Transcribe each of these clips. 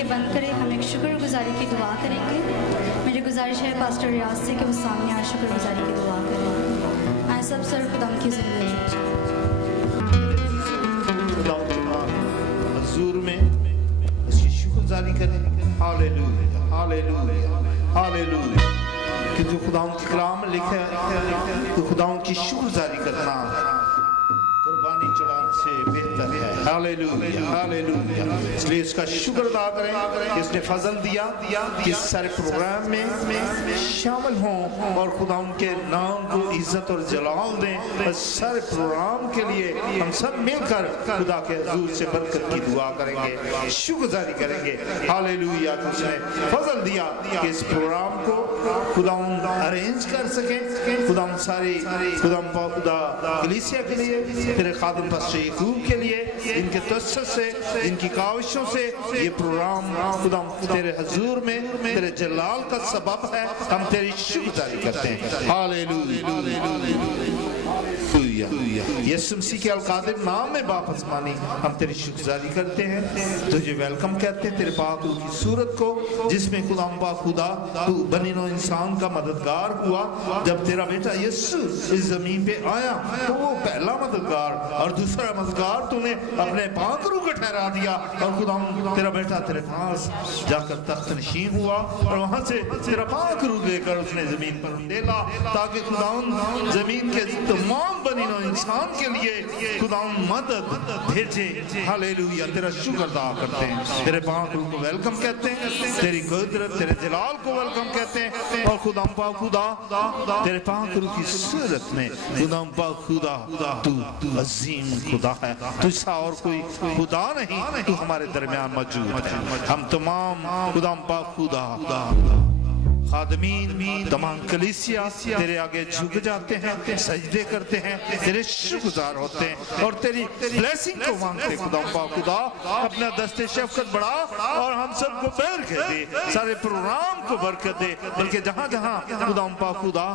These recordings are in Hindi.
आंखें बंद करें, हम एक शुक्रगुजारी की दुआ करेंगे। मेरी गुजारिश है पास्टर रियाज से कि वो सामने आ शुक्रगुजारी की दुआ करें। आए सब सर खुदा की जिंदगी हजूर में उसकी शुक्रगुजारी करें। Hallelujah hallelujah hallelujah. कि जो खुदा के कलाम में लिखा है तो खुदा की शुक्रगुजारी करना कुर्बानी चढ़ाने से बेहतर है। Hallelujah hallelujah. इसलिए इसका शुक्र अदा करें कि इसने फजल दिया कि सारे प्रोग्राम में शामिल हों और खुदा के नाम को इज्जत और जलाल दें। और सारे प्रोग्राम के लिए हम सब मिलकर खुदा के हुजूर से बरकत की दुआ करेंगे, शुक्रगुजारी करेंगे। हालेलुया। तो उसने फजल दिया कि इस प्रोग्राम को खुदा अरेंज कर सके। खुदा सारी खुदा कलीसिया के लिए, तेरे खादिम पास्टर याकूब के लिए, इनके तवज्जुह से, इनकी काविशों से ये प्रोग्राम खुदा तेरे हुजूर में तेरे जलाल का सबब है। हम तेरी शुक्रगुजारी करते हैं। हालेलुया। यीशु मसीह के अलकादिर नाम में वापस मानी हम तेरी शुक्रगुजारी करते हैं, तुझे वेलकम कहते हैं तेरे पाक रूह की सूरत को, जिसमें खुदा तू बनी नौ इंसान का मददगार हुआ। जब तेरा बेटा यीशु इस जमीन पे आया तो वो पहला मददगार और दूसरा मददगार तूने अपने पाक रूह को ठहरा दिया। और खुदा तेरा बेटा तेरे पास जाकर तख्त नशीन हुआ और वहां से तेरा पाक रूह लेकर उसने जमीन पर उंडेला, ताकि खुदा जमीन के तमाम बनी नौ इंसान के लिए खुदा मदद भेजे। हालेलुया। तेरा शुक्र अदा करते हैं, तेरे पाक रूह को वेलकम कहते हैं, तेरी कुदरत तेरे जलाल को वेलकम कहते हैं। और खुदा तेरे पाक रूह की सूरत में खुदा तू अजीम खुदा है, तुझसा और कोई खुदा नहीं, तू हमारे दरमियान मौजूद है। हम तमाम खुदा खादमीन तमाम कलीसिया तेरे आगे झुक जाते हैं, सजदे करते हैं, तेरे शुक्रगुजार होते हैं और तेरी ब्लेसिंग को मांगते। खुदा अपना दस्ते शफकत बढ़ा और हम सबको बरकत दे, सारे प्रोग्राम को बरकत दे। बल्कि जहाँ जहाँ खुदा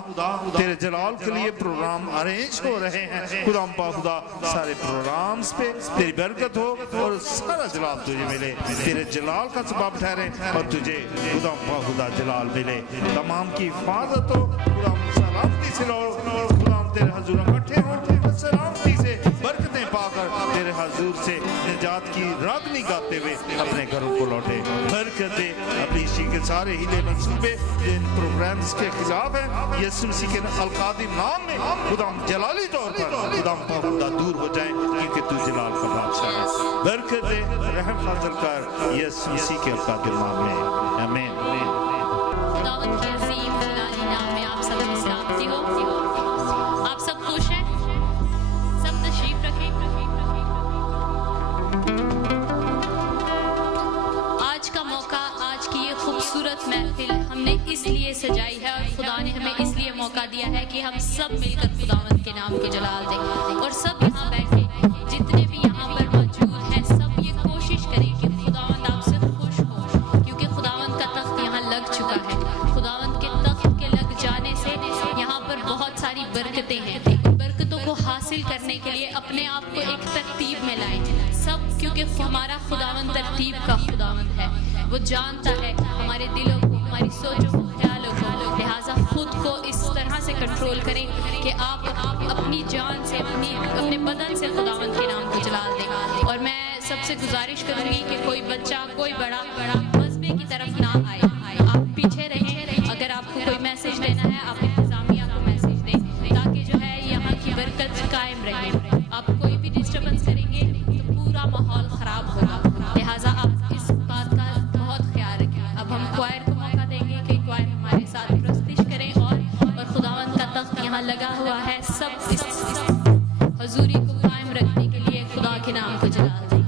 तेरे जलाल के लिए प्रोग्राम अरेंज हो रहे हैं, खुदा सारे प्रोग्राम्स पे तेरी बरकत हो और सारा जलाल तुझे मिले, तेरे जलाल का सबब ठहरे और तुझे खुदा जलाल मिले। तमाम की हिफाजत हो, खुदा सलामती से खुदा तेरे हुजूर इकट्ठे हो, सलामती से बरकतें पाकर तेरे हुजूर से निजात की रागनी गाते हुए अपने घरों को लौटे। बरकतें अपनी इसी के सारे हिले मंसूबे जिन प्रोग्राम्स के खिलाफ है यीशु मसीह के अलकादिर नाम में खुदा जलाली तौर पर खुदा दूर हो जाए, क्योंकि तू जलाल का बादशाह है। बरकतें रहम फजल कर यीशु मसीह के अलकादिर नाम में, आमीन। खुदावंद के अजीम जलाली नाम में आप सब की सलामती हो। आप सब खुश हैं? सब तशरीफ रखें। आज का मौका, आज की ये खूबसूरत महफिल हमने इसलिए सजाई है और खुदा ने हमें इसलिए मौका दिया है कि हम सब मिलकर खुदावंद के नाम के जलाल दें। और सब यहाँ बैठे जितने भी यहाँ पर मौजूद हैं, सब ये कोशिश करें कि खुदावंद आपसे खुश हो, क्योंकि खुदावंद का तख्त यहाँ लग चुका है। खुदावंद के तख्त के लग जाने से यहाँ पर बहुत सारी बरकतें हैं। बरकतों को हासिल करने के लिए अपने आप को एक तरतीब में लाएं सब, क्योंकि हमारा खुदावंद तरतीब का खुदावंद है। वो जानता है हमारे दिलों को, हमारी सोचों को, ख्यालों को। लिहाजा खुद को इस तरह से कंट्रोल करें कि आप अपनी जान से, अपने बदन से खुदावंद के नाम को जलाल दें। और मैं सबसे गुजारिश करूंगी कि कोई बच्चा, कोई बड़ा मस्बे की तरफ ना आए, आप पीछे रहें। अगर आपको कोई मैसेज देना है, आप इंतजामिया को मैसेज दें, ताकि जो है यहाँ की बरकत कायम रहे। आप कोई भी डिस्टर्बेंस करेंगे तो पूरा माहौल खराब होगा। लिहाजा आप इस बात का बहुत ख्याल रखें। अब हम क्वायर को मौका देंगे कि क्वायर हमारे साथ प्रस्तुत करें और खुदावंद का तख्त यहाँ लगा हुआ है, सब इस हजूरी को कायम रखने के लिए खुदा के नाम को जलाल दें।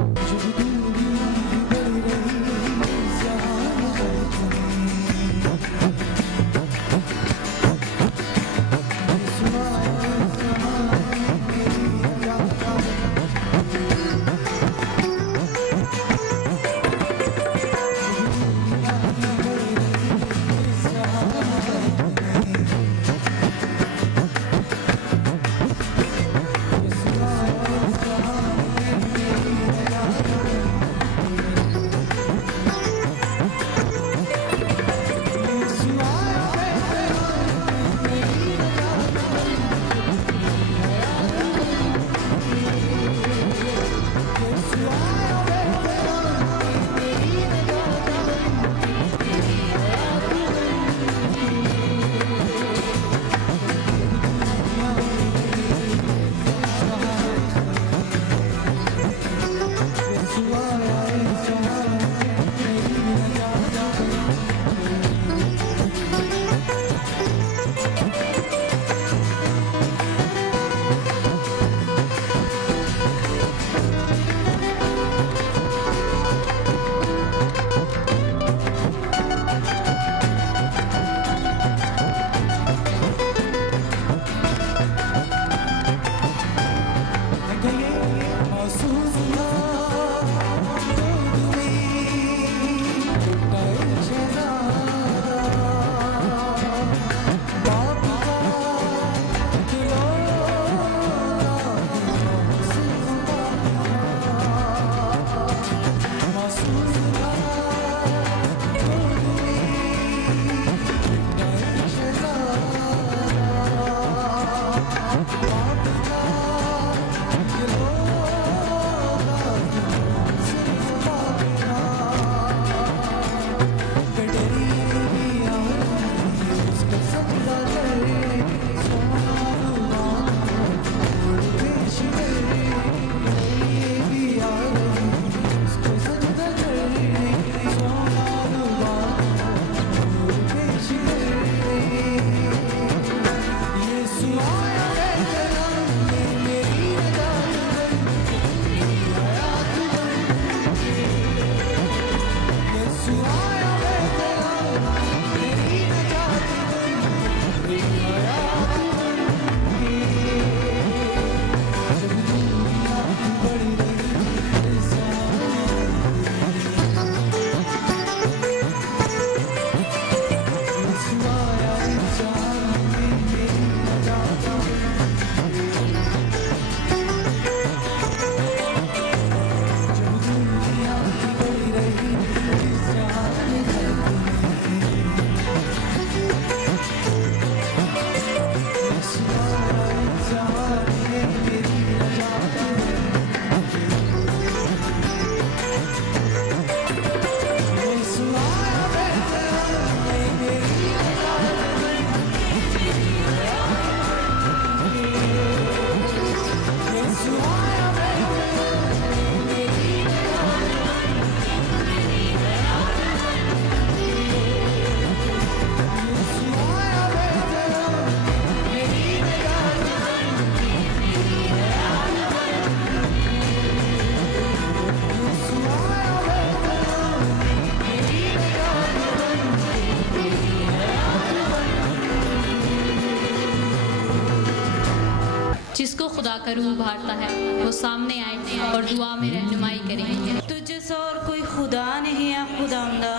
जिसको खुदा का रूह भारता है वो सामने आए और दुआ में रहनुमाई करें। तुझसे और कोई खुदा नहीं है खुदावंदा,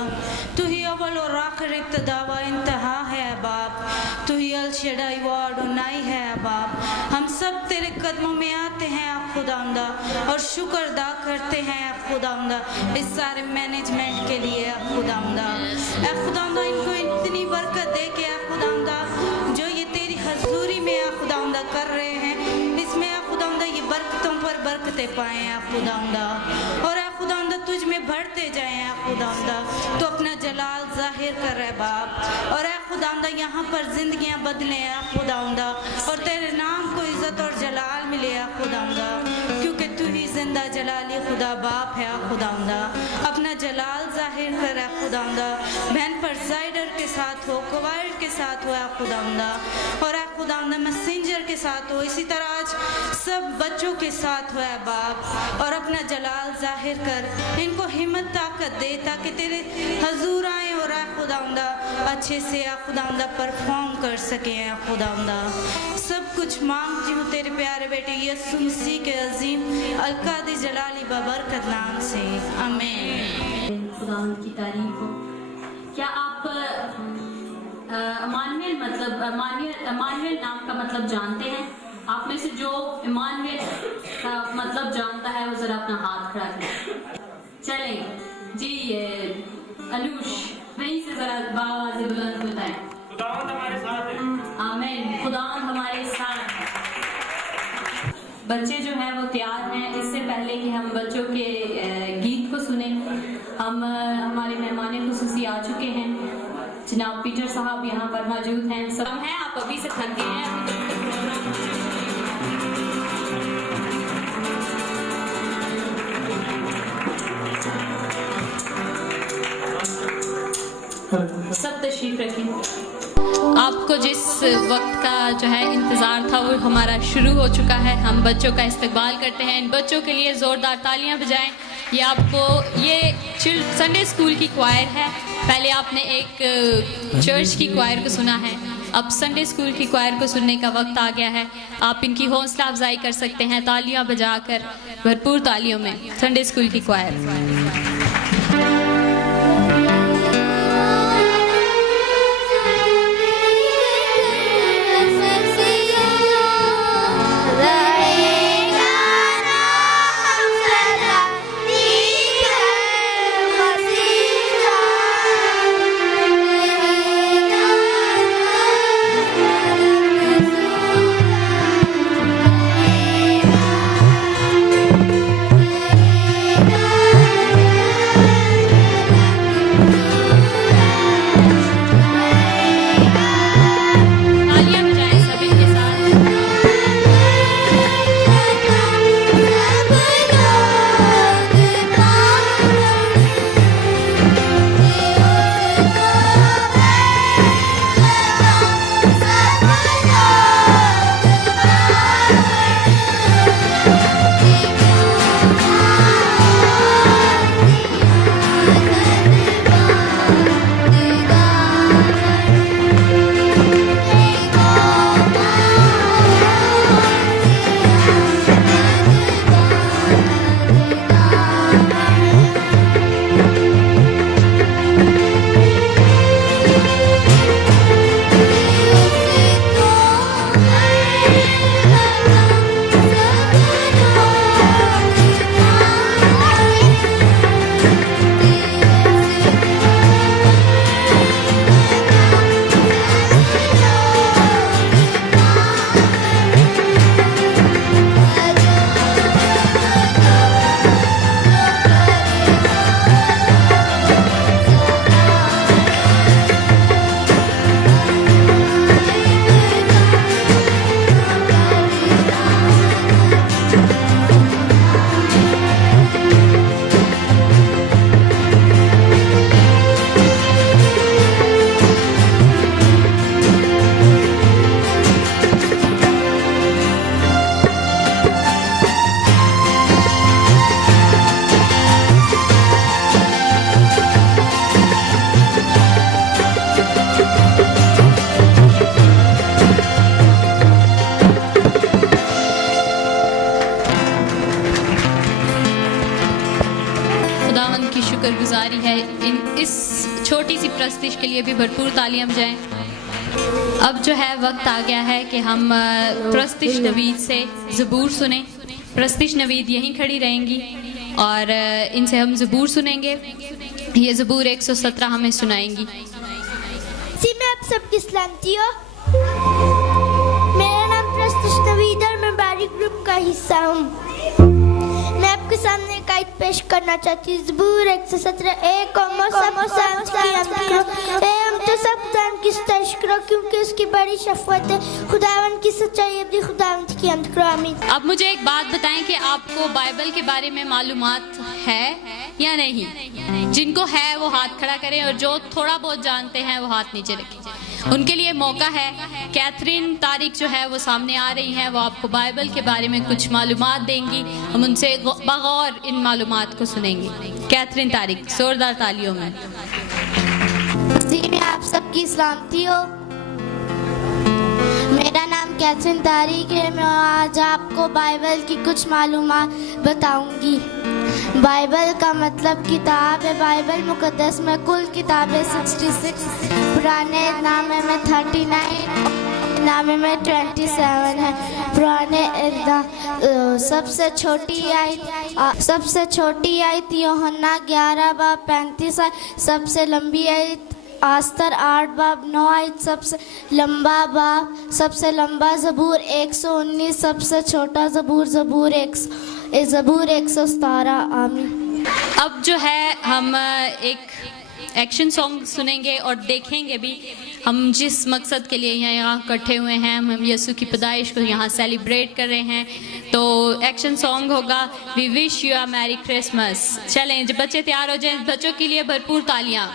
तू ही अव्वल और आखिर इब्तिदा व इंतहा है बाप, तू ही अल शदाई व अडोनाई है बाप। हम सब तेरे कदमों में आते हैं खुदावंदा और शुक्र अदा करते हैं खुदावंदा इस सारे मैनेजमेंट के लिए खुदावंदा। खुदावंदा इनको इतनी बरकत दे के खुदावंदा जो ये तेरी हजूरी में खुदावंदा कर रहे हैं, इसमें खुदावंदा ये बरकतों पर बरकतें पाए खुदावंदा, और खुदावंदा तुझ में बढ़ते जाए खुदावंदा। तो अपना जलाल जाहिर कर रहे बाप, और खुदावंदा यहाँ पर जिंदगियाँ बदले खुदावंदा, और तेरे नाम को इज्जत और जलाल मिले खुदावंदा, क्योंकि तू ही जिंदा जलाली खुदा बाप है खुदावंदा। अपना जलाल जाहिर कर खुदावंदा, बहन पर जाइडर के साथ हो, कवायर के साथ हो खुदावंदा, और खुदावंदा मैसेंजर के साथ हो, इसी तरह आज सब बच्चों के साथ हो बाप, और अपना जलाल जाहिर कर, इनको हिम्मत ताकत दे ताकि तेरे हजूर आए और खुदावंदा अच्छे से खुदावंदा परफॉर्म कर सके खुदावंदा। सब कुछ मांगती हूँ तेरे प्यारे बेटे यीशु मसीह के अजीम अलकादी जलाली बबरकत नाम से, आमीन। खुदा की तारीफ हो। क्या आप इमानुएल नाम का मतलब जानते हैं? आप में से जो इमानुएल का मतलब जानता है वो जरा अपना हाथ खड़ा करें। चलें जी, अनुष वहीं से जरा बावाज़ बुलंद बताएं। खुदावंद हमारे साथ है। आमीन। खुदावंद हमारे साथ है। बच्चे जो हैं वो तैयार हैं। इससे पहले कि हम बच्चों के गीत को सुने, हम हमारे मेहमान खुसूसी आ चुके हैं। जनाब पीटर साहब यहाँ पर मौजूद हैं। सब हैं, आप अभी से थक गए हैं। सब तशरीफ रखें। आपको जिस वक्त का जो है इंतज़ार था वो हमारा शुरू हो चुका है। हम बच्चों का इस्तकबाल करते हैं। इन बच्चों के लिए ज़ोरदार तालियां बजाएं। ये आपको ये संडे स्कूल की क्वायर है। पहले आपने एक चर्च की क्वायर को सुना है, अब संडे स्कूल की क्वायर को सुनने का वक्त आ गया है। आप इनकी हौसला अफजाई कर सकते हैं तालियां बजाकर, भरपूर तालियों में। संडे स्कूल की क्वायर। Thank you. जारी है। इस छोटी सी प्रस्तुति के लिए भी भरपूर तालियां बजाएं। अब जो है वक्त आ गया है कि हम प्रस्तुति नवीद से ज़बूर सुने। प्रस्तुति नवीद यहीं खड़ी रहेंगी और इनसे हम ज़बूर सुनेंगे। ये ज़बूर 117 हमें सुनाएंगी। जी मैं आप सबकी सलामती हो। मेरा नाम प्रस्तुति नवीद और मैं बारी ग्रुप का हिस्सा हूँ। मैं आपके सामने एक आयत पेश करना चाहती हूँ। ज़बूर 117 हम तो सब जान की सताइश करो क्योंकि उसकी बड़ी शफ़क़त है। खुदावन की सच्चाई अपनी खुदावन की हमद करो। आमीन। अब मुझे एक बात बताएं कि आपको बाइबल के बारे में मालूमात है या नहीं? जिनको है वो हाथ खड़ा करें और जो थोड़ा बहुत जानते हैं वो हाथ नीचे रखें। उनके लिए मौका है। कैथरीन तारिक जो है वो सामने आ रही हैं, वो आपको बाइबल के बारे में कुछ मालूमात देंगी। हम उनसे बगौर इन मालूमात को सुनेंगे। कैथरीन तारिक, जोरदार तालियों में। जी मैं आप सबकी सलामती हो। मेरा नाम कैथरीन तारिक है। मैं आज आपको बाइबल की कुछ मालूमात बताऊंगी। बाइबल का मतलब किताब है। बाइबल मुकद्दस में कुल किताबें 66, पुराने नामे में 39, नामे में 27 है। पुराने सबसे छोटी आयत यूहन्ना 11 बाब 35 है। सबसे लंबी आयत आस्तर 8 बाब 9 आयत। सबसे लंबा ज़बूर 119। सबसे छोटा ज़बूर 117। आमीन। अब जो है हम एक एक्शन सॉन्ग सुनेंगे और देखेंगे भी हम जिस मकसद के लिए यहाँ इकट्ठे हुए हैं। हम यीशु की पैदाइश को यहाँ सेलिब्रेट कर रहे हैं। तो एक्शन सॉन्ग होगा we wish you a merry Christmas. चलें, जब बच्चे तैयार हो जाएं, बच्चों के लिए भरपूर तालियां।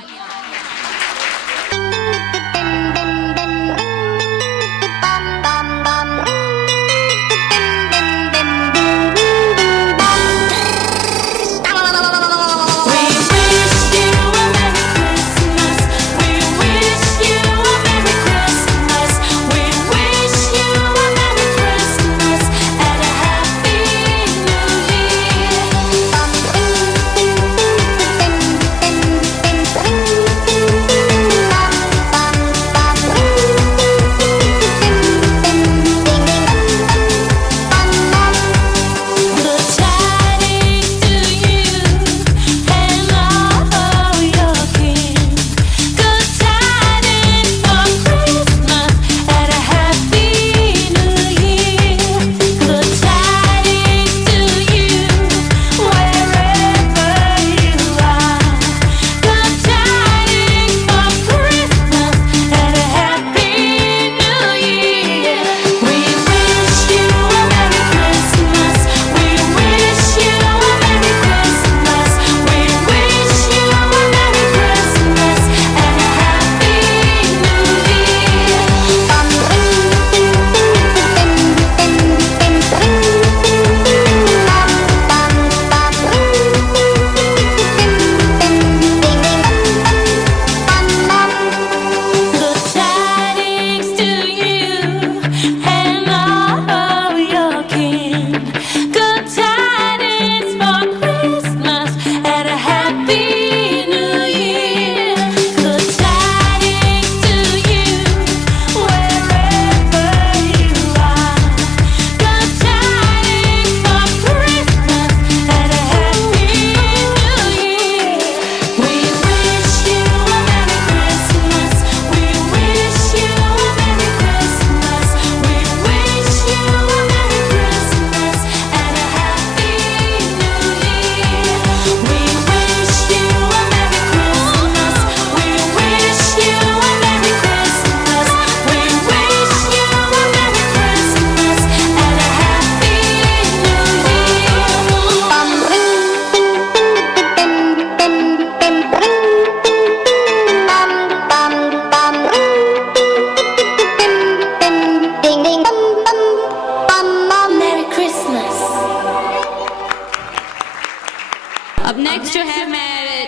अब नेक्स्ट जो है मैं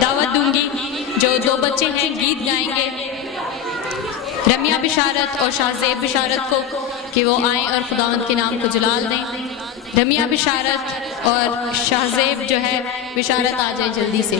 दावत दूंगी जो दो बच्चे हैं गीत गाएंगे, रमिया बिशारत और शाहजेब बिशारत को, कि वो आएं और खुदावंद के नाम को जलाल दें। धमिया बिशारत और शाहजेब जो है बिशारत आ जाए जल्दी से।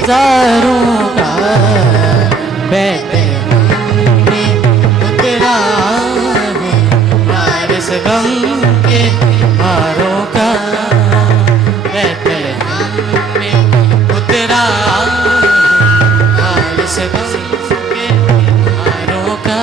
हजारों का बैतलहम में उतरा है वारिस गम के हारों का, बैतलहम में उतरा वारिस गम के हारों का।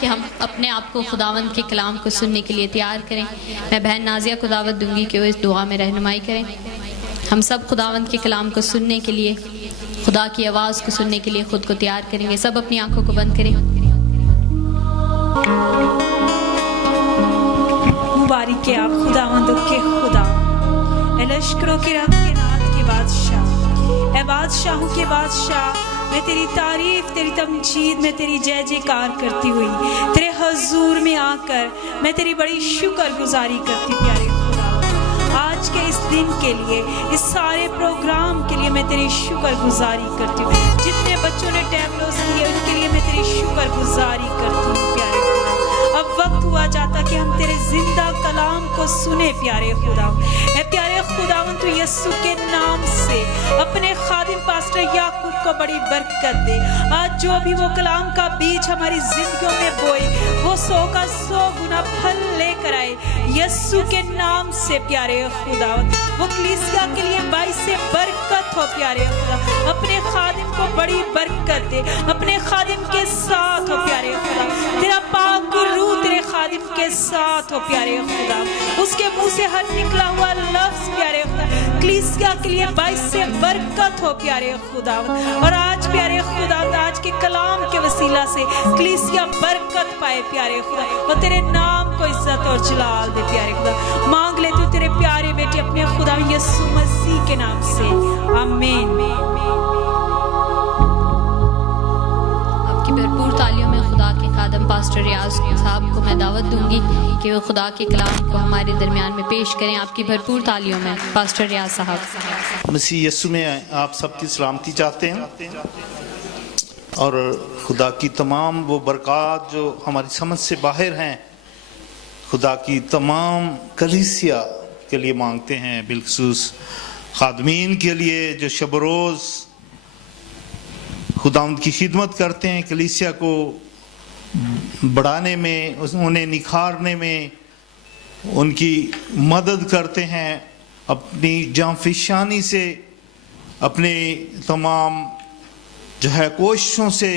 कि हम अपने आप को खुदावंद के कलाम को सुनने के लिए तैयार करें। मैं बहन नाजिया को दावत दूंगी कि वो इस दुआ में रहनुमाई करें। हम सब खुदावंद के कलाम को सुनने के लिए, खुदा की आवाज़ को सुनने के लिए खुद को तैयार करेंगे। सब अपनी आंखों को बंद करें। मुबारक के आप खुदावंद के खुदा, लश्करों के रब के नाथ के बादशाह, ए बादशाहों के बादशाह, मैं तेरी तारीफ, तेरी तमजीद, मैं तेरी जय जयकार करती हुई तेरे हजूर में आकर मैं तेरी बड़ी शुक्रगुजारी करती प्यारे खुदा। आज के इस दिन के लिए, इस सारे प्रोग्राम के लिए मैं तेरी शुक्रगुजारी करती हूँ। जितने बच्चों ने टैबलोस किए उनके लिए मैं को सुने प्यारे खुदावन। ए प्यारे खुदावन तू यीशु के नाम से अपने खादिम पास्टर याकूब को बड़ी बरकत दे। आज जो भी वो कलाम का बीज हमारी जिंदगियों में बोए वो 100 का 100 गुना फल लेकर आए यीशु के नाम से प्यारे खुदावन। वो कलीसिया के लिए बाई से बरकत हो प्यारे खुदा। अपने खादिम को बड़ी बरकत दे, अपने खादिम के साथ हो प्यारे खुदा। तेरा पाक रूह तेरे खादिम के साथ हो प्यारे खुदा। उसके मुंह से हर निकला हुआ लफ्ज प्यारे खुदा कलीसिया के लिए बाई से बरकत हो प्यारे खुदा। और आज प्यारे खुदा आज के कलाम के वसीला से कलीसिया बरकत पाए प्यारे खुदा और तेरे नाम को इज्जत और जलाल दे प्यारे खुदा। मांग ले तू तेरे प्यारे बेटे अपने खुदा यीशु मसीह के नाम से, आमीन। आपकी भरपूर तालियों में खुदा के खादम पास्टर रियाज साहब को मैं दावत दूंगी कि वो खुदा के कलाम को हमारे दरमियान में पेश करें। आपकी भरपूर तालियों में पास्टर रियाज साहब। मसीह यीशु में आप सबकी सलामती चाहते हैं और खुदा की तमाम वो बरक़ात जो हमारी समझ से बाहर हैं खुदा की तमाम कलीसिया के लिए मांगते हैं, बिलखुसूस खादमीन के लिए जो शब रोज़ खुदावंद की खिदमत करते हैं, कलीसिया को बढ़ाने में, उन्हें निखारने में उनकी मदद करते हैं, अपनी जांफिशानी से अपने तमाम जो है कोशिशों से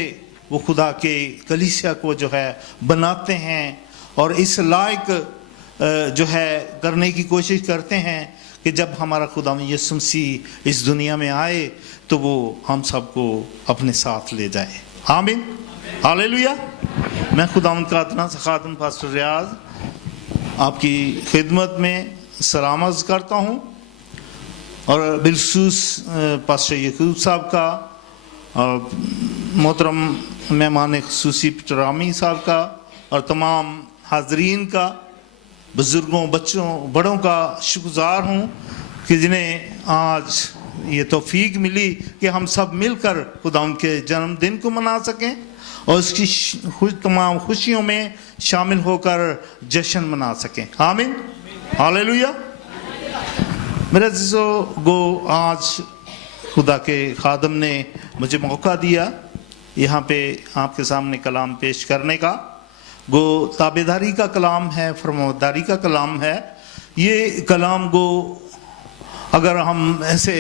वो खुदा के कलीसिया को जो है बनाते हैं और इस लायक जो है करने की कोशिश करते हैं कि जब हमारा खुदा यीशु मसीह इस दुनिया में आए तो वो हम सबको अपने साथ ले जाए। आमीन, हालेलुया। मैं खुदावंद का अदना सा खादिम पास्टर रियाज आपकी खिदमत में सलाम अर्ज़ करता हूँ और बिलखुसूस पास्टर याकूब साहब का और मोहतरम मेहमान खुसूसी पटरामी साहब का और तमाम हाजरीन का, बुज़ुर्गों, बच्चों, बड़ों का शुक्रगुज़ार हूँ कि जिन्हें आज ये तौफीक मिली कि हम सब मिलकर खुदावंद के जन्मदिन को मना सकें और उसकी तमाम खुशियों में शामिल होकर जश्न मना सकें। आमीन, हालेलुया। मेरे अज़ीज़ों गो आज खुदा के खादम ने मुझे मौका दिया यहाँ पे आपके सामने कलाम पेश करने का। गो ताबेदारी का कलाम है, फरमाबरदारी का कलाम है। ये कलाम गो अगर हम ऐसे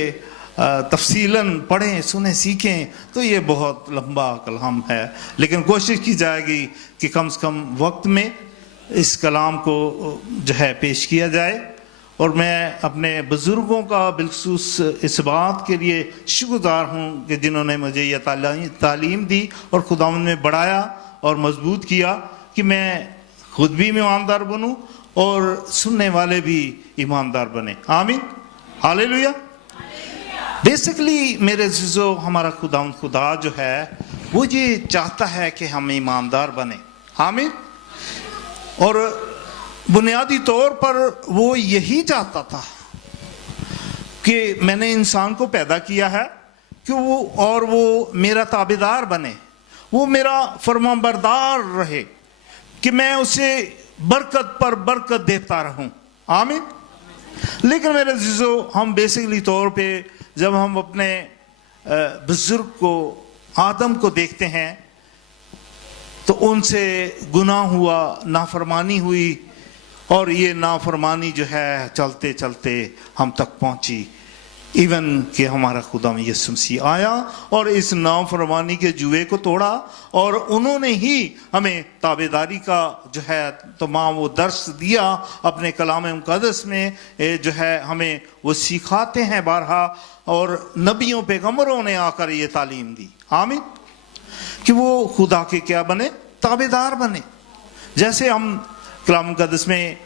तफसीलन पढ़ें, सुने, सीखें तो ये बहुत लंबा कलाम है, लेकिन कोशिश की जाएगी कि कम से कम वक्त में इस कलाम को जो है पेश किया जाए। और मैं अपने बुज़ुर्गों का बिलखुसूस इस बात के लिए शुक्रगुज़ार हूँ कि जिन्होंने मुझे यह तालीम दी और खुदावंद में बढ़ाया और मजबूत किया कि मैं खुद भी ईमानदार बनूँ और सुनने वाले भी ईमानदार बने। आमीन, हालेलुया। बेसिकली मेरे अज़ीज़ों हमारा खुदावंद खुदा जो है वो ये चाहता है कि हम ईमानदार बने। आमीन। और बुनियादी तौर पर वो यही चाहता था कि मैंने इंसान को पैदा किया है कि वो मेरा ताबेदार बने, वो मेरा फरमाबरदार रहे, कि मैं उसे बरकत पर बरकत देता रहूं। आमीन। लेकिन मेरे अज़ीज़ों हम बेसिकली तौर पे जब हम अपने बुजुर्ग को आदम को देखते हैं तो उनसे गुनाह हुआ, नाफरमानी हुई और ये नाफरमानी जो है चलते चलते हम तक पहुंची, इवन कि हमारा खुदा यीशु मसीह आया और इस नाफरमानी के जुए को तोड़ा और उन्होंने ही हमें ताबेदारी का जो है तमाम वो दर्स दिया अपने कलाम मुक़द्दस में जो है हमें वो सिखाते हैं बारहा, और नबियों पैगम्बरों ने आकर ये तालीम दी। आमीन। कि वो खुदा के क्या बने, ताबेदार बने। जैसे हम कलाम मुक़द्दस में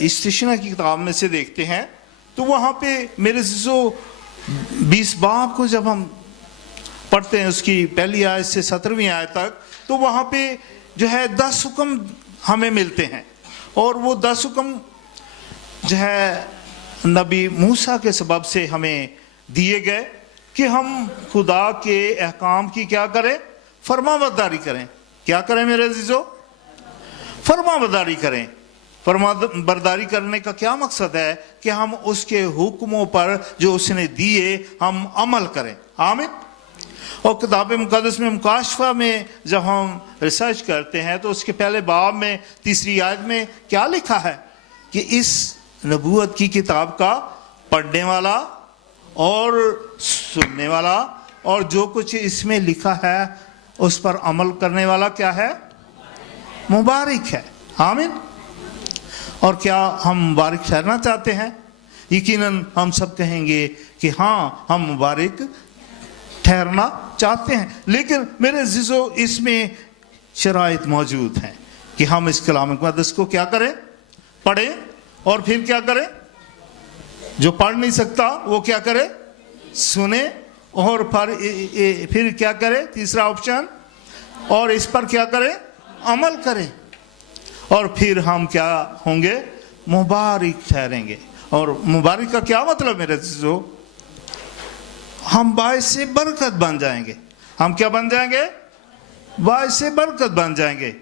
इस्तिशना की किताब में से देखते हैं तो वहाँ पे मेरे जो 20 बाब को जब हम पढ़ते हैं उसकी पहली आयत से 17वीं आयत तक, तो वहाँ पे जो है 10 हुक्म हमें मिलते हैं और वो 10 हुक्म जो है नबी मूसा के सबब से हमें दिए गए कि हम खुदा के अहकाम की क्या करें, फरमाबरदारी करें। क्या करें मेरे अज़ीज़ों, फरमाबरदारी करें। फरमाबरदारी करने का क्या मकसद है कि हम उसके हुक्मों पर जो उसने दिए हम अमल करें। आमीन। और किताब मुक़द्दस में मुकाशफा में जब हम रिसर्च करते हैं तो उसके पहले बाब में 3री आयत में क्या लिखा है कि इस नबूवत की किताब का पढ़ने वाला और सुनने वाला और जो कुछ इसमें लिखा है उस पर अमल करने वाला क्या है? मुबारक है। आमीन। और क्या हम मुबारक ठहरना चाहते हैं? यकीनन हम सब कहेंगे कि हाँ, हम मुबारक ठहरना चाहते हैं। लेकिन मेरे अज़ीज़ों, इसमें शराइत मौजूद हैं कि हम इस कलाम मुक़द्दस को क्या करें? पढ़ें और फिर क्या करें? जो पढ़ नहीं सकता वो क्या करे? सुने और फिर क्या करे? तीसरा ऑप्शन, और इस पर क्या करें? अमल करें। और फिर हम क्या होंगे? मुबारक ठहरेंगे। और मुबारक का क्या मतलब मेरे अज़ीज़ों? हम बाइसे बरकत बन जाएंगे। हम क्या बन जाएंगे? बाइसे बरकत बन जाएंगे।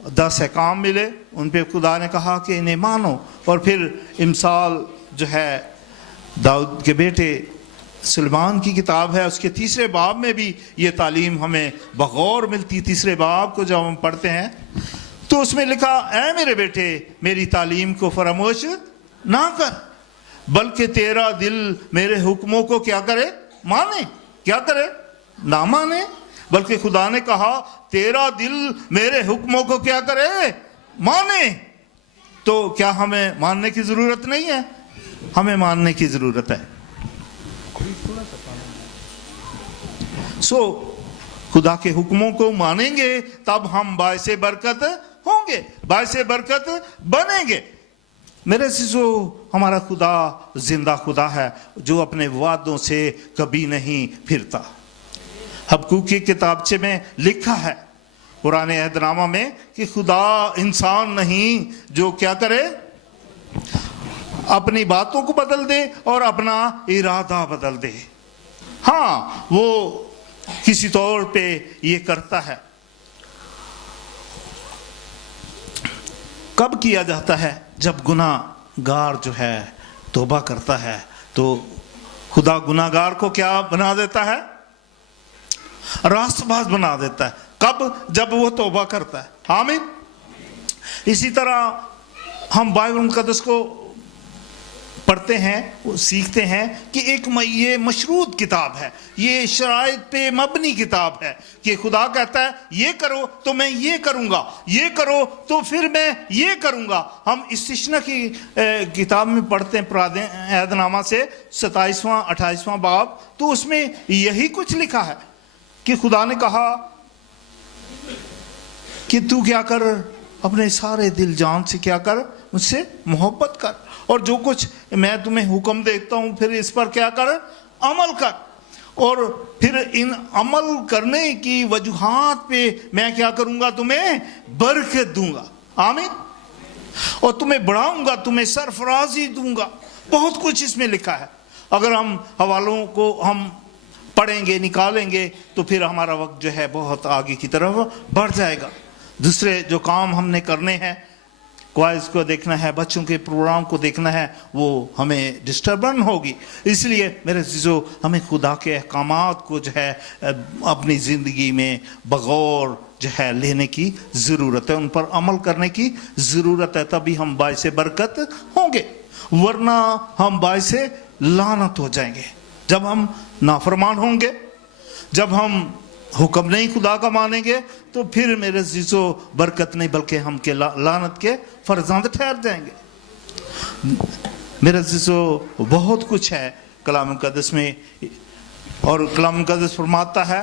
10 अहकाम मिले, उन पे खुदा ने कहा कि इन्हें मानो। और फिर इमसाल जो है दाऊद के बेटे सुलेमान की किताब है, उसके 3रे बाब में भी ये तालीम हमें बगौर मिलती। 3रे बाब को जब हम पढ़ते हैं तो उसमें लिखा, ऐ मेरे बेटे मेरी तालीम को फरामोश ना कर, बल्कि तेरा दिल मेरे हुक्मों को क्या करे? माने। क्या करे? ना माने। बल्कि खुदा ने कहा तेरा दिल मेरे हुक्मों को क्या करे? माने। तो क्या हमें मानने की जरूरत नहीं है? हमें मानने की जरूरत है। खुदा के हुक्मों को मानेंगे तब हम बाइसे बरकत होंगे, बाइसे बरकत बनेंगे। मेरे अज़ीज़ों, हमारा खुदा जिंदा खुदा है जो अपने वादों से कभी नहीं फिरता। हबक्कूक की किताबचे में लिखा है पुराने अहदनामा में कि खुदा इंसान नहीं जो क्या करे? अपनी बातों को बदल दे और अपना इरादा बदल दे। हाँ, वो किसी तौर पे ये करता है। कब किया जाता है? जब गुनाहगार जो है तौबा करता है तो खुदा गुनाहगार को क्या बना देता है? रास्तबाज बना देता है। कब? जब वो तौबा करता है। आमीन। इसी तरह हम बाइबल मुक़द्दस को पढ़ते हैं, सीखते हैं कि एक ये मशरूत किताब है, ये शराइत पे मबनी किताब है कि खुदा कहता है ये करो तो मैं ये करूंगा, ये करो तो फिर मैं ये करूंगा। हम इस्तिश्ना की किताब में पढ़ते हैं पुराने अहदनामा से 27वां 28वां बाब, तो उसमें यही कुछ लिखा है कि खुदा ने कहा कि तू क्या कर? अपने सारे दिल जान से क्या कर? मुझसे मोहब्बत कर और जो कुछ मैं तुम्हें हुक्म देता हूं फिर इस पर क्या कर? अमल कर। और फिर इन अमल करने की वजूहात पे मैं क्या करूंगा? तुम्हें बरकत दूंगा। आमीन। और तुम्हें बढ़ाऊंगा, तुम्हें सरफराजी दूंगा। बहुत कुछ इसमें लिखा है। अगर हम हवालों को हम पढ़ेंगे, निकालेंगे तो फिर हमारा वक्त जो है बहुत आगे की तरफ बढ़ जाएगा। दूसरे जो काम हमने करने हैं, क्वाइज को देखना है, बच्चों के प्रोग्राम को देखना है, वो हमें डिस्टर्बन होगी। इसलिए मेरे अज़ीज़ों, हमें खुदा के अहकामात को जो है अपनी ज़िंदगी में बगौर जो है लेने की ज़रूरत है, उन पर अमल करने की ज़रूरत है। तभी हम बाइसे बरकत होंगे, वरना हम बाइसे लानत हो जाएंगे। जब हम नाफरमान होंगे, जब हम हुक्म नहीं खुदा का मानेंगे, तो फिर मेरे अज़ीज़ों बरकत नहीं बल्कि हम के लानत के फरजंद ठहर जाएंगे। मेरे अज़ीज़ों, बहुत कुछ है कलाम मुक़द्दस में, और कलाम मुक़द्दस फरमाता है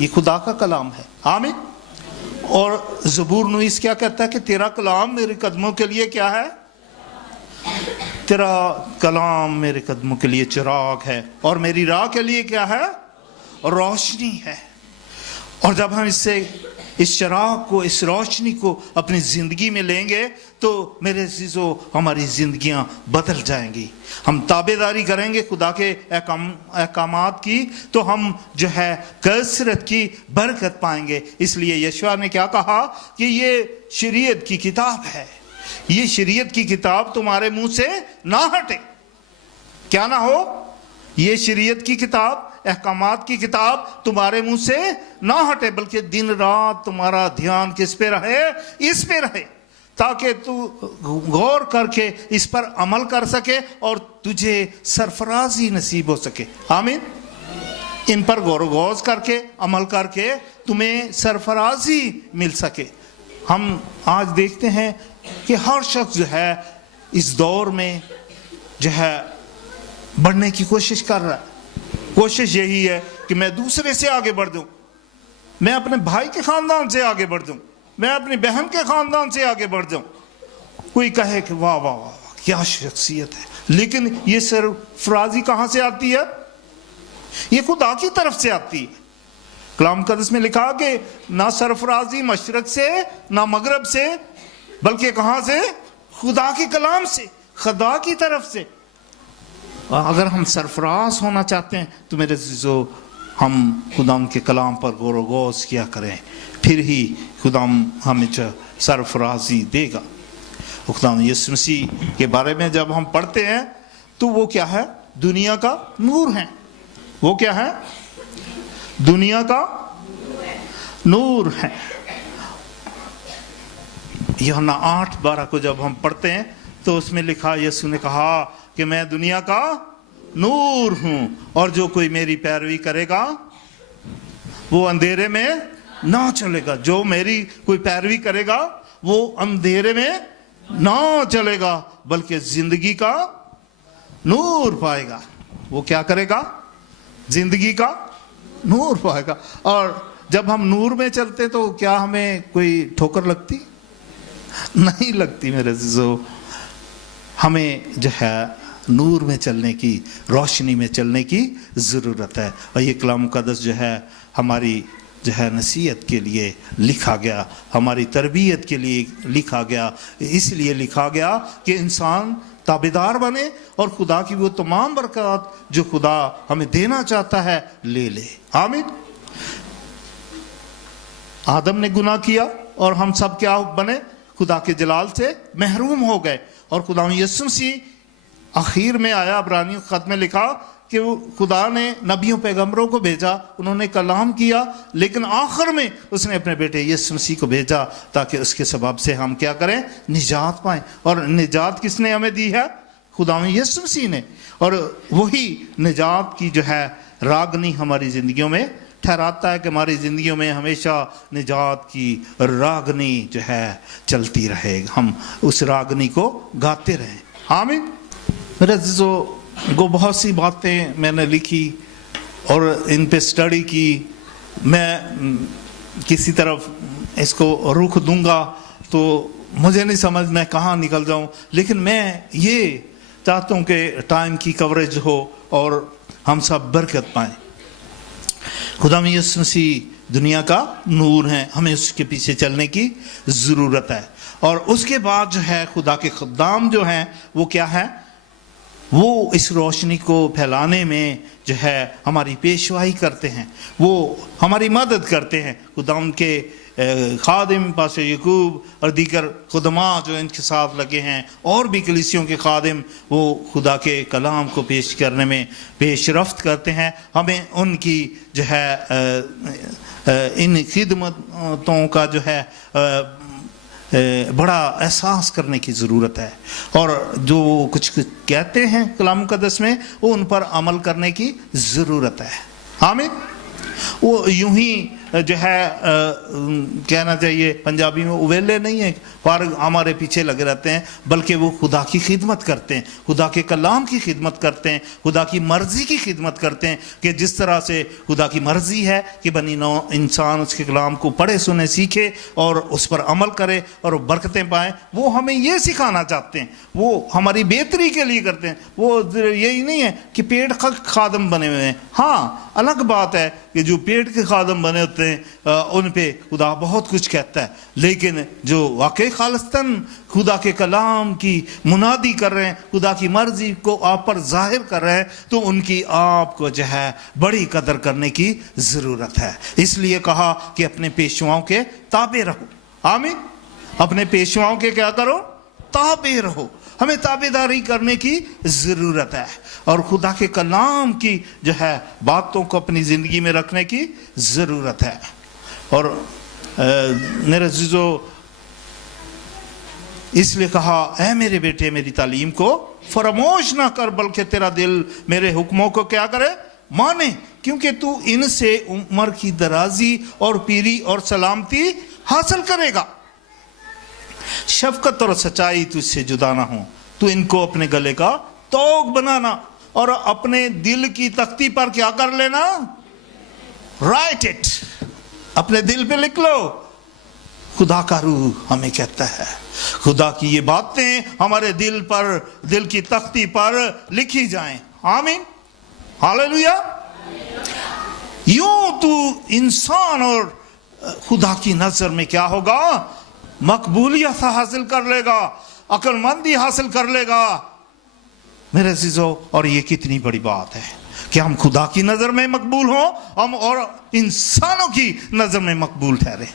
ये खुदा का कलाम है। आमीन। और ज़बूर नवीस क्या कहता है कि तेरा कलाम मेरे कदमों के लिए क्या है? तेरा कलाम मेरे कदमों के लिए चिराग है और मेरी राह के लिए क्या है? रोशनी है। और जब हम इस चिराग को, इस रोशनी को अपनी ज़िंदगी में लेंगे तो मेरे अज़ीज़ों हमारी ज़िंदगियां बदल जाएंगी। हम ताबेदारी करेंगे खुदा के अहकामात की तो हम जो है कसरत की बरकत पाएंगे। इसलिए यशवा ने क्या कहा कि ये शरीयत की किताब है, ये शरीयत की किताब तुम्हारे मुंह से ना हटे। क्या ना हो? ये शरीयत की किताब, अहकामात की किताब तुम्हारे मुंह से ना हटे, बल्कि दिन रात तुम्हारा ध्यान किस पे रहे? इस पे रहे, ताकि तू गौर करके इस पर अमल कर सके और तुझे सरफराजी नसीब हो सके। आमीन। इन पर गौर करके अमल करके तुम्हें सरफराजी मिल सके। हम आज देखते हैं कि हर शख्स जो है इस दौर में जो है बढ़ने की कोशिश कर रहा है। कोशिश यही है कि मैं दूसरे से आगे बढ़ दूं, मैं अपने भाई के खानदान से आगे बढ़ दूं, मैं अपनी बहन के खानदान से आगे बढ़ जाऊं। कोई कहे कि वाह वाह वाह क्या शख्सियत है, लेकिन ये सरफराजी कहां से आती है? ये खुदा की तरफ से आती है। कलाम मुक़द्दस में लिखा कि ना सरफराजी मशरक से ना मगरब से, बल्कि कहां से? खुदा के कलाम से, खुदा की तरफ से। अगर हम सरफराज होना चाहते हैं तो मेरे अज़ीज़ों हम खुदा के कलाम पर गौर व गौज़ किया करें, फिर ही खुदा हमें सरफराजी देगा। खुदा यीशु मसीह के बारे में जब हम पढ़ते हैं तो वो क्या है? दुनिया का नूर है। वो क्या है? दुनिया का नूर है। यूहन्ना 8:12 को जब हम पढ़ते हैं तो उसमें लिखा, यीशु ने कहा कि मैं दुनिया का नूर हूं और जो कोई मेरी पैरवी करेगा वो अंधेरे में ना चलेगा। जो मेरी कोई पैरवी करेगा वो अंधेरे में ना चलेगा बल्कि जिंदगी का नूर पाएगा। वो क्या करेगा? जिंदगी का नूर पाएगा। और जब हम नूर में चलते तो क्या हमें कोई ठोकर लगती? नहीं लगती मेरे अज़ीज़ों। हमें जो है नूर में चलने की, रोशनी में चलने की ज़रूरत है। और ये कलाम मुक़द्दस जो है हमारी जो है नसीहत के लिए लिखा गया, हमारी तरबियत के लिए लिखा गया। इसलिए लिखा गया कि इंसान ताबेदार बने और खुदा की वो तमाम बरकत जो खुदा हमें देना चाहता है ले ले। आमीन। आदम ने गुनाह किया और हम सब क्या बने? खुदा के जलाल से महरूम हो गए। और खुदा यीशु मसीह आखिर में आया। इब्रानियों के खत में लिखा कि वो खुदा ने नबियों पैगंबरों को भेजा, उन्होंने कलाम किया, लेकिन आखिर में उसने अपने बेटे यीशु मसीह को भेजा ताकि उसके सबब से हम क्या करें? निजात पाएं। और निजात किसने हमें दी है? खुदा यीशु मसीह ने। और वही निजात की जो है रागनी हमारी ज़िंदगियों में ठहराता है कि हमारी ज़िंदगियों में हमेशा निजात की रागनी जो है चलती रहे, हम उस रागनी को गाते रहें। आमीन। मेरे अज़ीज़ों को बहुत सी बातें मैंने लिखी और इन पे स्टडी की। मैं किसी तरफ इसको रुख दूंगा तो मुझे नहीं समझ मैं कहाँ निकल जाऊं, लेकिन मैं ये चाहता हूँ कि टाइम की कवरेज हो और हम सब बरकत पाएं। खुदा यीशु मसीह दुनिया का नूर है, हमें उसके पीछे चलने की ज़रूरत है। और उसके बाद जो है खुदा के खुदाम जो हैं वो क्या है? वो इस रोशनी को फैलाने में जो है हमारी पेशवाई करते हैं, वो हमारी मदद करते हैं। खुदा उनके खादिम पास्टर याकूब और दीगर खुदमा जो इनके साथ लगे हैं और भी कलीसियों के खादिम, वो खुदा के कलाम को पेश करने में पेशरफ्त करते हैं। हमें उनकी जो है इन खिदमतों का जो है बड़ा एहसास करने की ज़रूरत है। और जो कुछ कहते हैं कलाम मुक़द्दस में वो उन पर अमल करने की ज़रूरत है। आमीन। वो यूं ही जो है कहना चाहिए पंजाबी में उवेले नहीं है, पर हमारे पीछे लगे रहते हैं, बल्कि वो खुदा की खिदमत करते हैं, खुदा के कलाम की खिदमत करते हैं, खुदा की मर्ज़ी की खिदमत करते हैं कि जिस तरह से खुदा की मर्ज़ी है कि बनी नौ इंसान उसके कलाम को पढ़े सुने सीखे और उस पर अमल करे और बरकतें पाएँ। वो हमें ये सिखाना चाहते हैं, वो हमारी बेहतरी के लिए करते हैं। वो यही नहीं है कि पेट का खादम बने हुए हैं। हाँ, अलग बात है कि जो पेट के खादम बने होते उन पे खुदा बहुत कुछ कहता है, लेकिन जो वाकई खालिस्तन खुदा के कलाम की मुनादी कर रहे हैं, खुदा की मर्जी को आप पर जाहिर कर रहे हैं, तो उनकी आपको जो है बड़ी कदर करने की ज़रूरत है। इसलिए कहा कि अपने पेशवाओं के ताबे रहो। आमीन। अपने पेशवाओं के क्या करो? ताबे रहो। हमें ताबेदारी करने की ज़रूरत है और खुदा के कलाम की जो है बातों को अपनी ज़िंदगी में रखने की ज़रूरत है। और मेरे अज़ीज़ो, इसलिए कहा, ऐ मेरे बेटे मेरी तालीम को फरामोश ना कर, बल्कि तेरा दिल मेरे हुक्मों को क्या करे? माने, क्योंकि तू इनसे उम्र की दराजी और पीरी और सलामती हासिल करेगा। शफकत और सच्चाई तुझसे जुदा ना हो, तू इनको अपने गले का तोग बनाना और अपने दिल की तख्ती पर क्या कर लेना? राइट इट, अपने दिल पे लिख लो। खुदा का रूह हमें कहता है खुदा की ये बातें हमारे दिल पर, दिल की तख्ती पर लिखी जाएं। आमीन, हालेलुया। यूं तू इंसान और खुदा की नजर में क्या होगा? मकबूलियत हासिल कर लेगा, अक्लमंदी हासिल कर लेगा। मेरे अज़ीज़ों, और ये कितनी बड़ी बात है कि हम खुदा की नज़र में मकबूल हों, हम और इंसानों की नज़र में मकबूल ठहरे,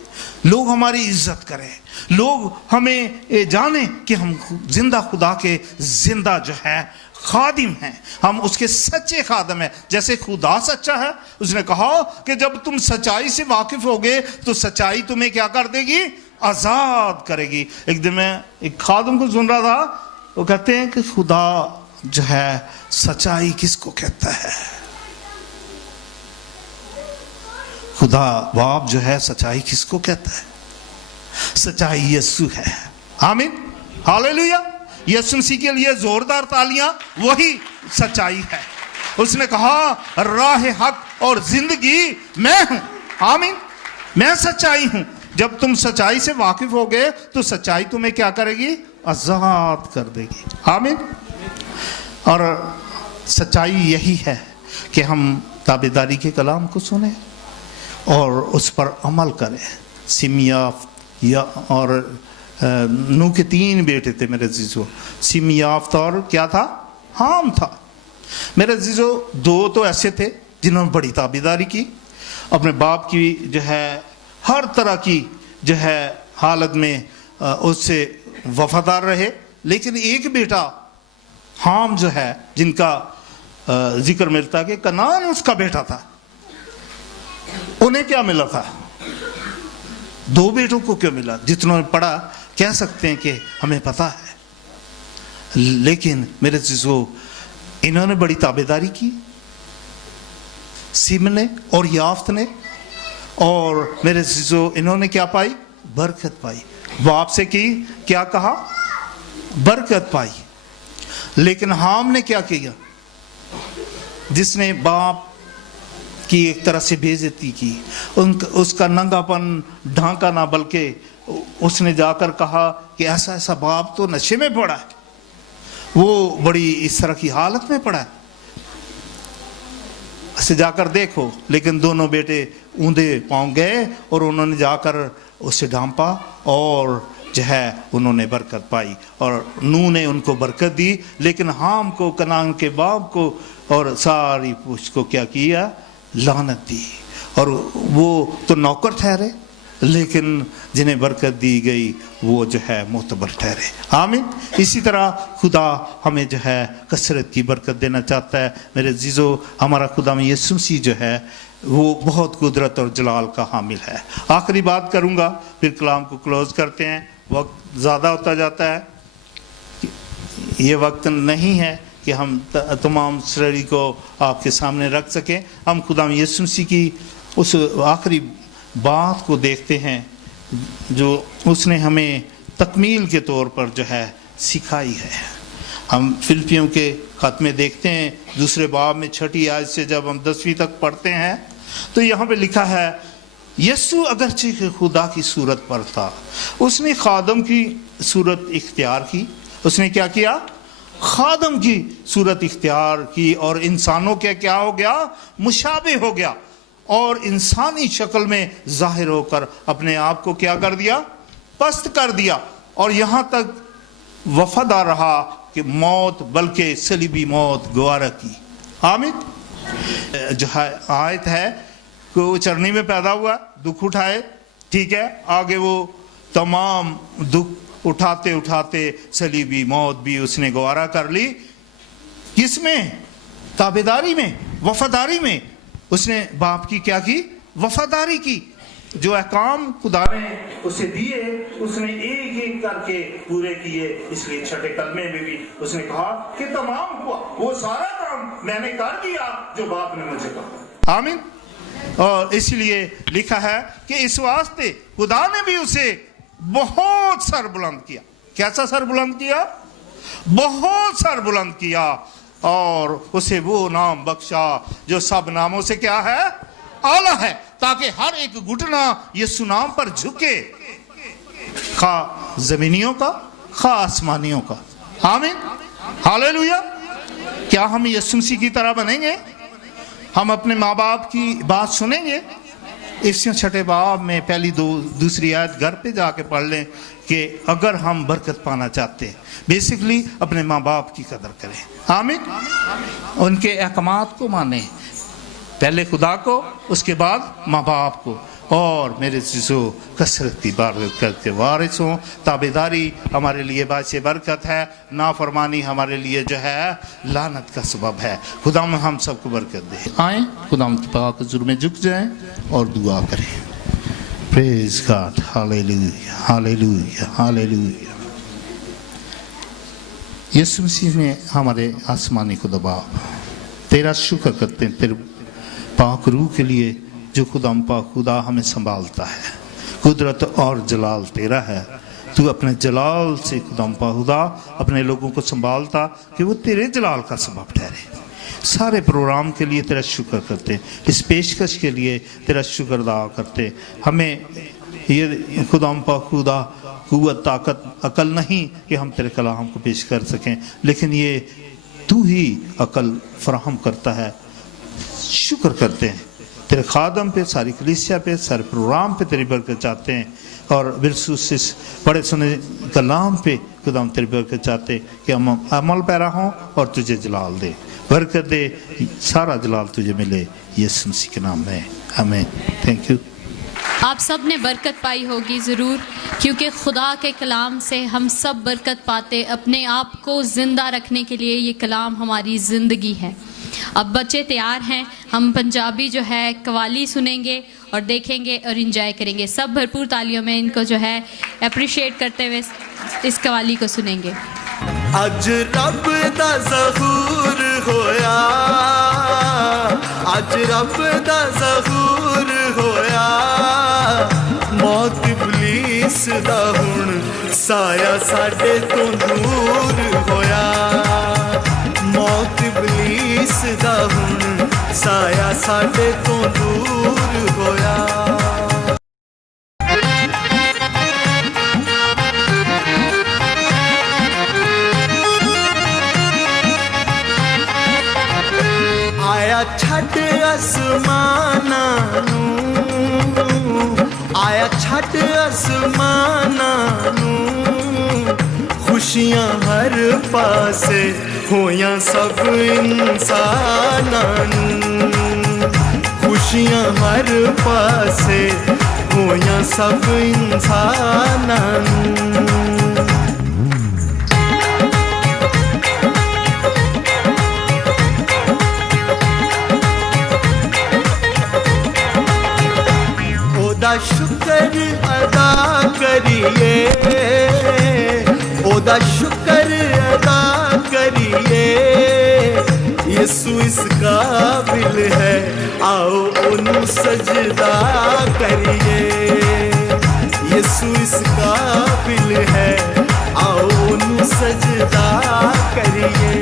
लोग हमारी इज्जत करें, लोग हमें जाने कि हम जिंदा खुदा के जिंदा जो है खादिम हैं, हम उसके सच्चे खादिम हैं। जैसे खुदा सच्चा है, उसने कहा कि जब तुम सच्चाई से वाकिफ होगे तो सच्चाई तुम्हें क्या कर देगी? आज़ाद करेगी। एक दिन मैं एक खादिम को सुन रहा था, वो कहते हैं कि खुदा जो है सच्चाई किसको कहता है? खुदा बाप जो है सच्चाई किसको कहता है? सच्चाई यीशु है। आमीन, हालेलुया। यीशु मसीह के लिए जोरदार तालियां, वही सच्चाई है। उसने कहा राह हक और जिंदगी मैं हूं। आमीन, मैं सच्चाई हूं। जब तुम सच्चाई से वाकिफ होगे तो सच्चाई तुम्हें क्या करेगी? आजाद कर देगी। आमीन। और सच्चाई यही है कि हम ताबेदारी के कलाम को सुने और उस पर अमल करें। सिमयाफ या और नूह के 3 बेटे थे मेरे अज़ीज़ों, सिमयाफ्त और क्या था? हाम था। मेरे अज़ीज़ों, 2 तो ऐसे थे जिन्होंने बड़ी ताबेदारी की, अपने बाप की जो है हर तरह की जो है हालत में उससे वफादार रहे। लेकिन एक बेटा हाम जो है, जिनका जिक्र मिलता है कि कनान उसका बेटा था, उन्हें क्या मिला था? 2 बेटों को क्यों मिला? जितनों ने पढ़ा कह सकते हैं कि हमें पता है, लेकिन मेरे अज़ीज़ों इन्होंने बड़ी ताबेदारी की, सिम ने और याफ्त ने। और मेरे अज़ीज़ों इन्होंने क्या पाई? बरकत पाई। बाप से की क्या कहा? बरकत पाई। लेकिन हाम ने क्या किया? जिसने बाप की एक तरह से बेइज्जती की, उसका नंगापन ढांका ना, बल्कि उसने जाकर कहा कि ऐसा ऐसा बाप तो नशे में पड़ा है, वो बड़ी इस तरह की हालत में पड़ा है, ऐसे जाकर देखो। लेकिन दोनों बेटे ऊंधे पांव गए और उन्होंने जाकर उसे ढांपा और जो है उन्होंने बरकत पाई और नूह ने उनको बरकत दी। लेकिन हाम को, कनान के बाप को और सारी पूछ को क्या किया? लानत दी। और वो तो नौकर ठहरे, लेकिन जिन्हें बरकत दी गई वो जो है मोतबर ठहरे। आमीन। इसी तरह खुदा हमें जो है कसरत की बरकत देना चाहता है। मेरे अज़ीज़ों, हमारा खुदा में यीशु मसीह जो है वो बहुत कुदरत और जलाल का हामिल है। आखिरी बात करूँगा, फिर कलाम को क्लोज करते हैं। वक्त ज़्यादा होता जाता है, ये वक्त नहीं है कि हम तमाम स्टडी को आपके सामने रख सकें। हम खुदा में यीशु मसीह की उस आखिरी बात को देखते हैं जो उसने हमें तकमील के तौर पर जो है सिखाई है। हम फिलिपियों के ख़त में देखते हैं, 2 बाब में 6 आयत से जब हम 10वीं तक पढ़ते हैं तो यहाँ पे लिखा है, यीशु अगरचे के खुदा की सूरत पर था, उसने खादम की सूरत इख्तियार की। उसने क्या किया? खादम की सूरत इख्तियार की और इंसानों के क्या हो गया? मुशाबे हो गया। और इंसानी शक्ल में जाहिर होकर अपने आप को क्या कर दिया, पस्त कर दिया, और यहाँ तक वफादार रहा कि मौत, बल्कि सलीबी मौत गवारा की। आमीन। जो आयत है कि वो चरनी में पैदा हुआ, दुख उठाए, ठीक है, आगे वो तमाम दुख उठाते उठाते सलीबी मौत भी उसने गवारा कर ली। किसमें? ताबेदारी में, वफादारी में। उसने बाप की क्या की? वफादारी की। जो अहकाम खुदा ने उसे दिए उसने एक एक करके पूरे किए। इसलिए छठे कलमे में भी उसने कहा कि तमाम हुआ, वो सारा काम मैंने कर दिया जो बाप ने मुझे कहा। आमीन। और इसलिए लिखा है कि इस वास्ते खुदा ने भी उसे बहुत सर बुलंद किया। कैसा सर बुलंद किया? बहुत सर बुलंद किया, और उसे वो नाम बख्शा जो सब नामों से क्या है? आला है, ताकि हर एक घुटना यीशु नाम पर झुके, खा जमीनियों का, खा आसमानियों का। आमीन, हालेलुया। क्या हम यीशु मसीह की तरह बनेंगे? हम अपने माँ बाप की बात सुनेंगे? इफ्सियों छठे बाब में पहली दूसरी आयत घर पे जाके पढ़ लें कि अगर हम बरकत पाना चाहते हैं, बेसिकली अपने माँ बाप की कदर करें। आमीन। उनके अहकामात को माने, पहले खुदा को, उसके बाद माँ बाप को, और मेरे चीज़ों कसरत की बरकत के वारिस हों। ताबेदारी हमारे लिए बायसे बरकत है, नाफरमानी हमारे लिए जो है लानत का सबब है। खुदा हम सबको बरकत दे। आए खुदा की पाक हुजूर में झुक जाएं और दुआ करें। Praise God, hallelujah, hallelujah, hallelujah. यीशु मसीह ने हमारे आसमानी खुदा बाप तेरा शुक्र करते हैं, तेरे पाक रूह के लिए जो खुदा हमें संभालता है। कुदरत और जलाल तेरा है। तू अपने जलाल से खुदा अपने लोगों को संभालता कि वो तेरे जलाल का सबब ठहरे। सारे प्रोग्राम के लिए तेरा शुक्र करते, इस पेशकश के लिए तेरा शुक्र अदा करते। हमें ये खुदा कुव्वत, ताकत, अकल नहीं कि हम तेरे कलाम को पेश कर सकें, लेकिन ये तू ही अकल फराहम करता है। शुक्र करते हैं तेरे खादम पे, सारी कलीसिया पे, सारे प्रोग्राम पे तेरी बरकत चाहते हैं, और बिलखुसूस इस बड़े सुने कलाम पे खुदाम तेरी बरकत चाहते कि हम अमल पैरा हों और तुझे जलाल दे, बरकत दे, सारा जलाल तुझे मिले यीशु मसीह के नाम में, आमीन। Thank you. आप सब ने बरकत पाई होगी ज़रूर, क्योंकि खुदा के कलाम से हम सब बरकत पाते। अपने आप को ज़िंदा रखने के लिए ये कलाम हमारी ज़िंदगी है। अब बच्चे तैयार हैं, हम पंजाबी जो है कवाली सुनेंगे और देखेंगे और इंजॉय करेंगे। सब भरपूर तालियों में इनको जो है अप्रिशिएट करते हुए इस कवाली को सुनेंगे। अज रब दा ज़हूर होया, अज रब दा ज़हूर होया, मौत इबलीस दा हुण साया साडे तो दूर होया, मौत इबलीस दा हुण साया साडे तो दूर होया। आया छट आसमाना नूं, आया छट आसमाना नूं, खुशियां हर पासे होया सब इंसानां नूं, खुशियां हर पासे होया सब इंसानां नूं। ओदा शुक्र अदा करिए, ओदा शुक्र अदा करिए, यीशु इस काबिल है, आओ उन्हें सजदा करिए, यीशु इस काबिल है, आओ उन्हें सजदा करिए।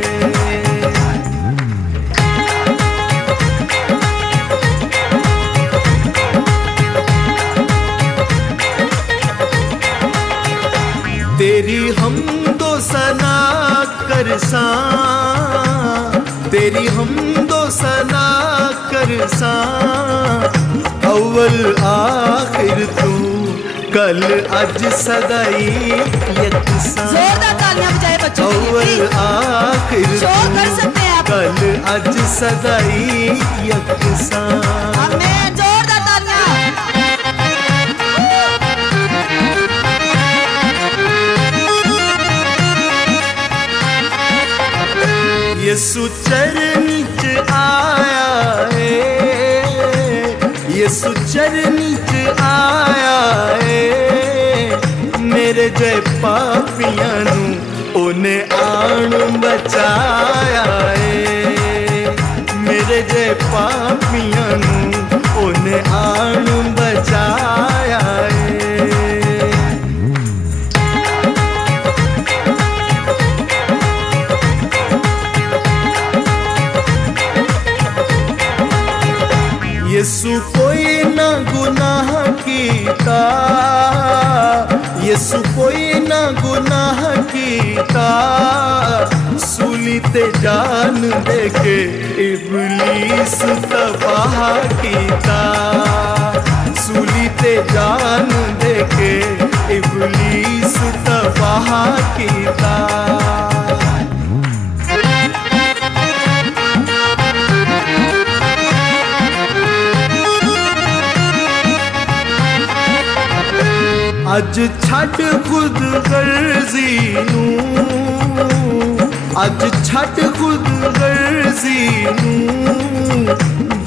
तेरी हमदो सना करसां, तेरी हमदो सना कर सां अव्वल आखिर तू कल अज सदाई यकसां जोरदार तालियां बजाए बच्चों के लिए अव्वल आखिर शो कर सकते हैं आप कल अज सदाई यकसां हमें जोरदार तालियां यसु चरण च आया है यसु चरण च आया है मेरे जय पापियां नू ओने आण बचाया है मेरे जय पापियां नू ओने आण बचाया है यसु कोई ना गुनाह कीता यसु कोई ना गुनाह कीता सूली ते जान देके इबलीस तबाह कीता सूली ते जान देके इबलीस तबाह कीता अज छड़ खुद गर्जी नू अज छड़ खुद गर्जी नू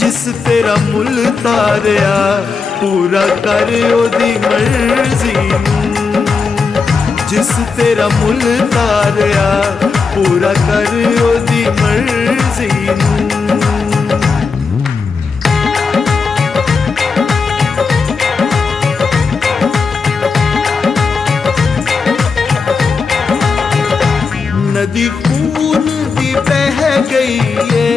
जिस तेरा मुल तारिया पूरा कर ओदी मर्जी नू जिस तेरा मुल तारिया पूरा कर ओदी मर्जी नू नदी खून दी बह गई है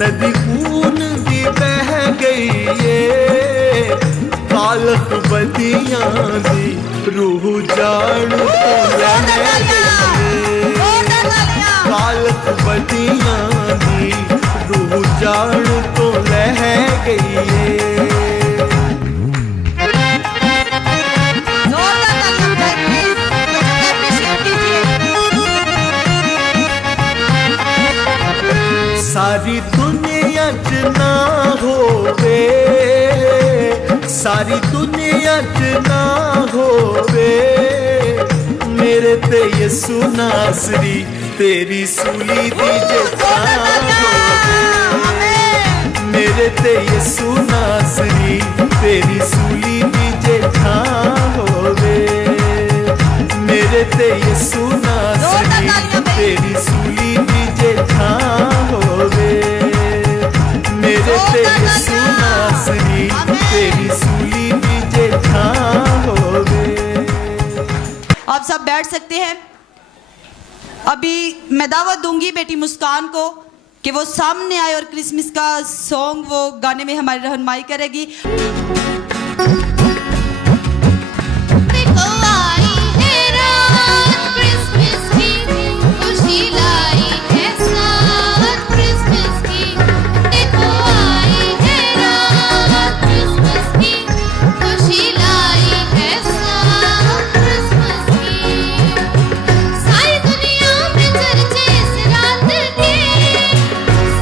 नदी खून दी बह गई है कालख बदियां दी रूह जान तो लह गई कालख बदियां दी रूह जान तो लह गई है सारी दुनिया च ना होवे सारी दुनिया च ना होवे मेरे ते यसु नासरी तेरी सूली दी जठान होवे मेरे ते यसु नासरी तेरी सूली दी जठान होवे मेरे ते यसु नासरी तेरी सूली दी जठान होवे मेरे ते यसु नासरी तेरी सूली दी जठान होवे। आप सब बैठ सकते हैं। अभी मैं दावत दूंगी बेटी मुस्कान को कि वो सामने आए और क्रिसमस का सॉन्ग वो गाने में हमारी रहनुमाई करेगी।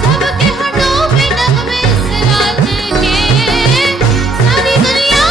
सबके हटो में नगमे इस रात के, सारी दुनिया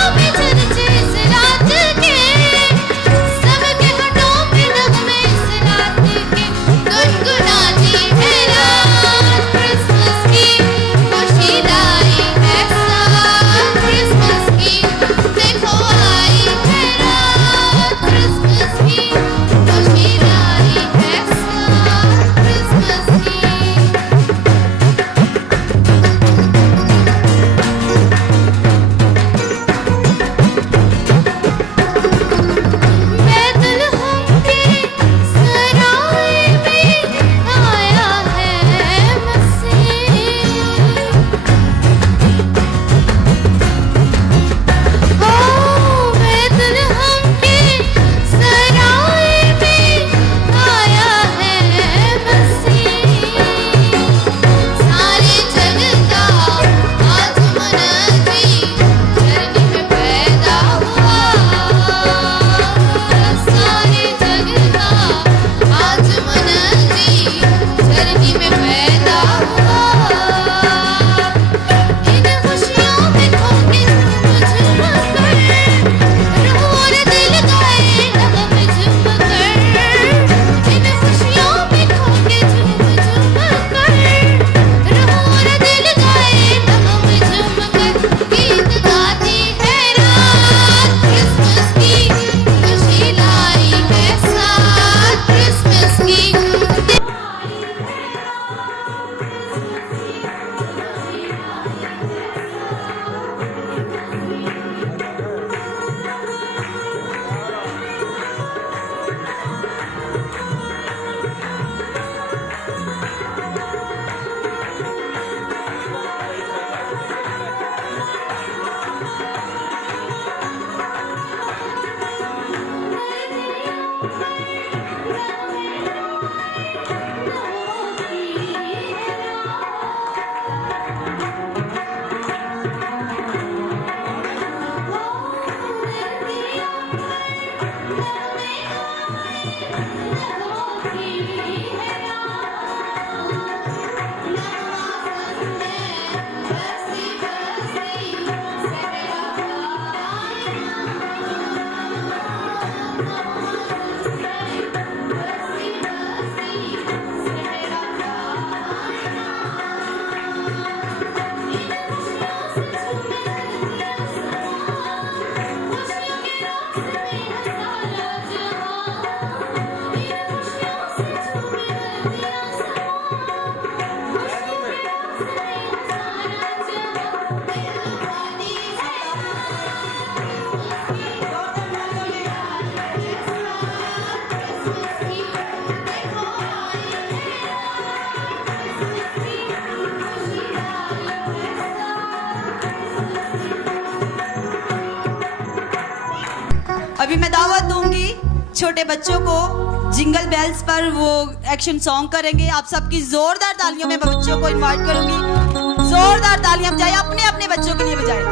अभी मैं दावत दूंगी छोटे बच्चों को, जिंगल बेल्स पर वो एक्शन सॉन्ग करेंगे। आप सबकी जोरदार तालियों में बच्चों को इनवाइट करूंगी। जोरदार तालियां बजाएं, अपने अपने बच्चों के लिए बजाएं।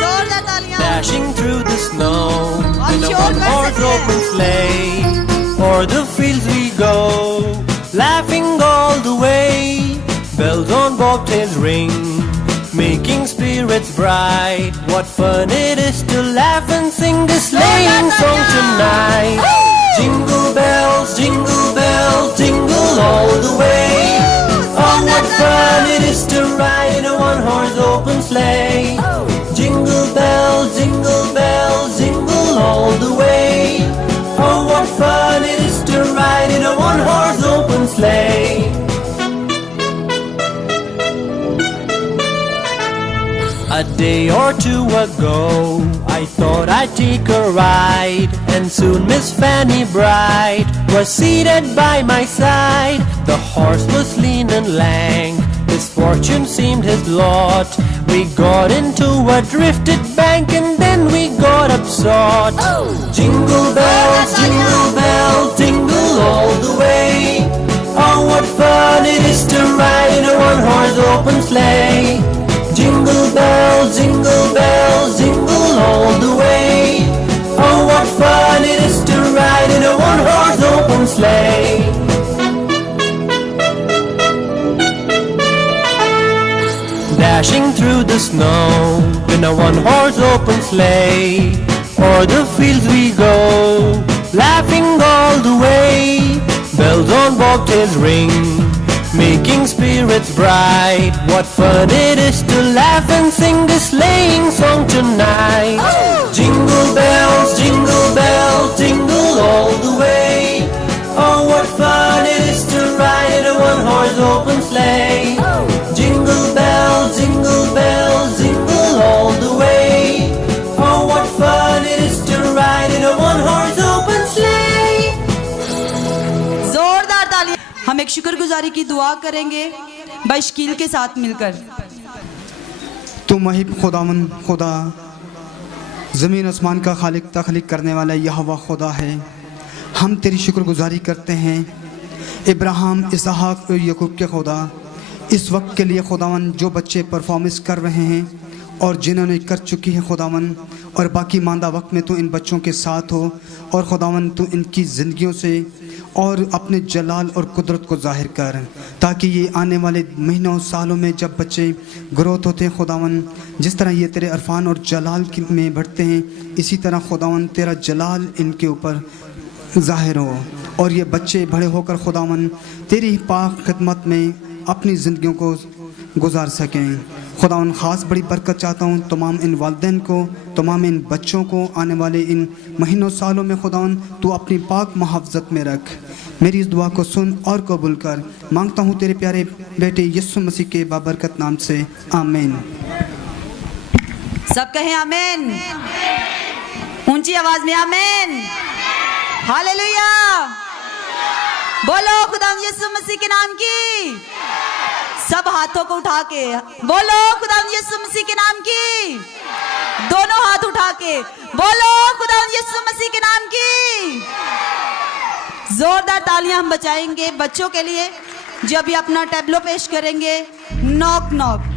जोरदार तालियां। Dashing through the snow in a one-horse open sleigh, o'er the fields we go, laughing all the way. Bells on bobtails ring, making spirits bright. What fun it is to laugh and sing this sleighing song tonight. Jingle bells, jingle all the way. Oh, what fun it is to ride in a one-horse open sleigh. Jingle bells, jingle all the way. Oh, what fun it is to ride in a one-horse open sleigh. A day or two ago, I thought I'd take a ride, and soon Miss Fanny Bright was seated by my side. The horse was lean and lank, his fortune seemed his lot. We got into a drifted bank and then we got upsot. Jingle bells, jingle all the way. Oh, what fun it is to ride in a one-horse open sleigh. Jingle bells, jingle all the way. Oh, what fun it is to ride in a one-horse open sleigh. Dashing through the snow in a one-horse open sleigh, o'er the fields we go, laughing all the way. Bells on bobtails ring, making spirits bright. What fun it is to laugh and sing this sleighing song tonight. Jingle bells, jingle all the way. Oh, what fun it is to ride in a one-horse open sleigh. Jingle bells, jingle all the way. Oh, what fun it is to ride in a one-horse open sleigh. जोरदार तालियां। हम एक शुक्रगुजारी की दुआ करेंगे बशकील के साथ मिलकर। तू महिब खुदावन खुदा, ज़मीन आसमान का खालिक तख्लीक करने वाला यहोवा खुदा है। हम तेरी शुक्रगुजारी करते हैं इब्राहिम, इसहाक और याकूब के खुदा, इस वक्त के लिए खुदावन जो बच्चे परफॉर्मेंस कर रहे हैं और जिन्होंने कर चुकी है खुदावन, और बाकी मांदा वक्त में तो इन बच्चों के साथ हो और खुदावन तो इनकी ज़िंदगियों से और अपने जलाल और कुदरत को ज़ाहिर कर, ताकि ये आने वाले महीनों सालों में जब बच्चे ग्रोथ होते हैं खुदावन, जिस तरह ये तेरे अरफान और जलाल में बढ़ते हैं, इसी तरह खुदावन तेरा जलाल इनके ऊपर ज़ाहिर हो और ये बच्चे बड़े होकर खुदावन तेरी पाक खिदमत में अपनी ज़िंदगियों को गुजार सकें। खुदावन ख़ास बड़ी बरकत चाहता हूँ तमाम इन वालिदैन को, तमाम इन बच्चों को आने वाले इन महीनों सालों में खुदावन तू अपनी पाक मुहाफ़ज़त में रख। मेरी इस दुआ को सुन और कबूल कर, मांगता हूँ तेरे प्यारे बेटे यीशु मसीह के बाबरकत नाम से, आमीन। सब कहें आमीन, ऊंची आवाज में आमीन, हालेलुया। बोलो खुदा यीशु मसीह के नाम की। सब हाथों को उठा के बोलो खुदा यीशु मसीह के नाम की। दोनों हाथ उठा के बोलो खुदा यीशु मसीह के नाम की। जोरदार तालियां हम बजाएंगे बच्चों के लिए जो अभी अपना टैबलो पेश करेंगे। Knock knock.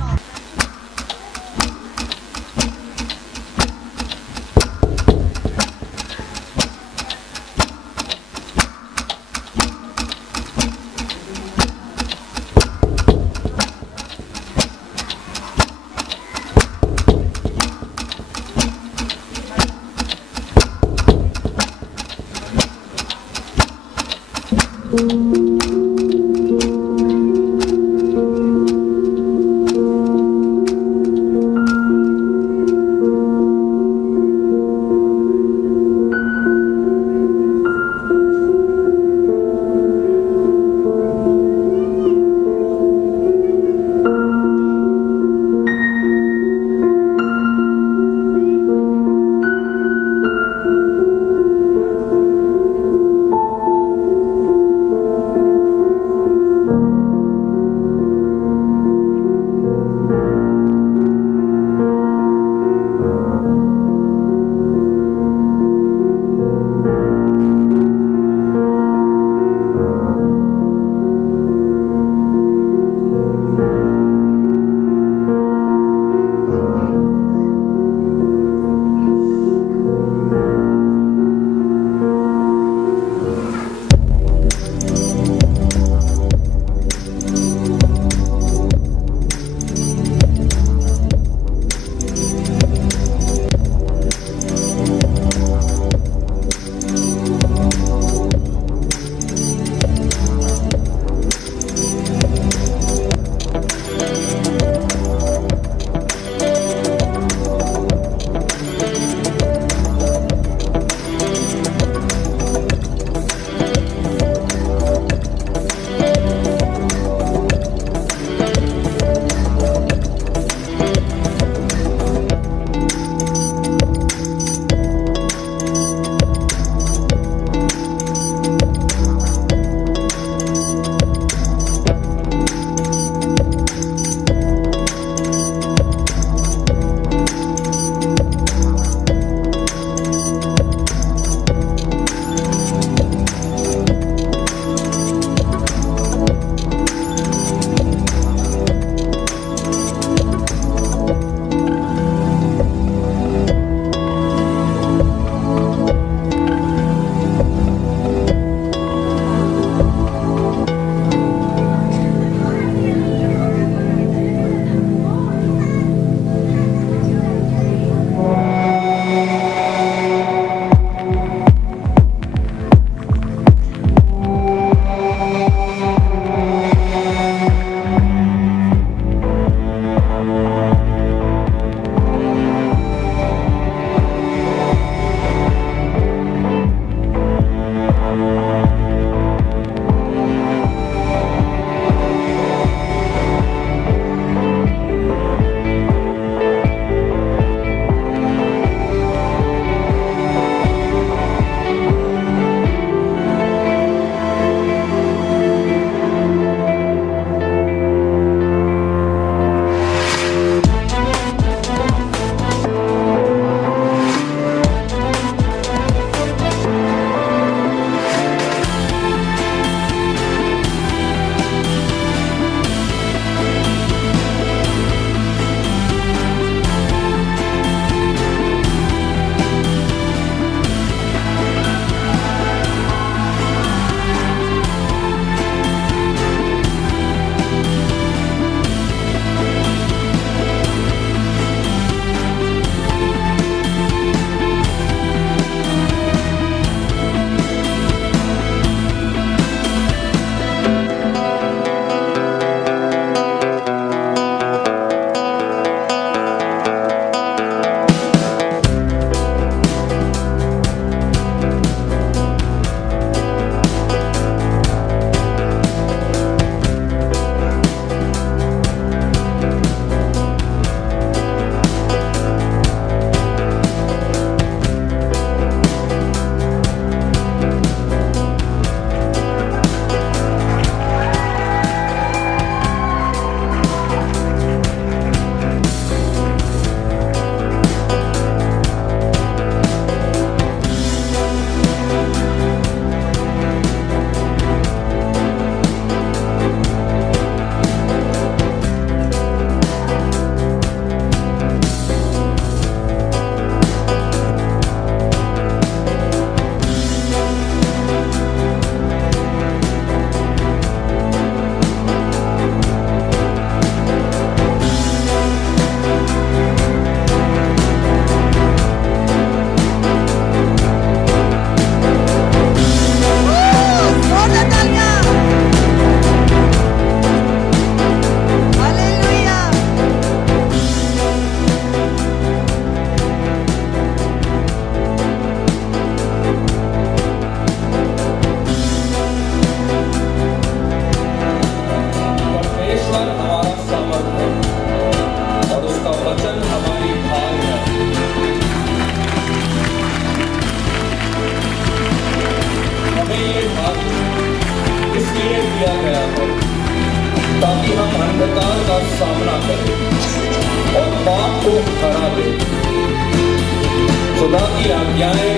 खुदा की आज्ञाएं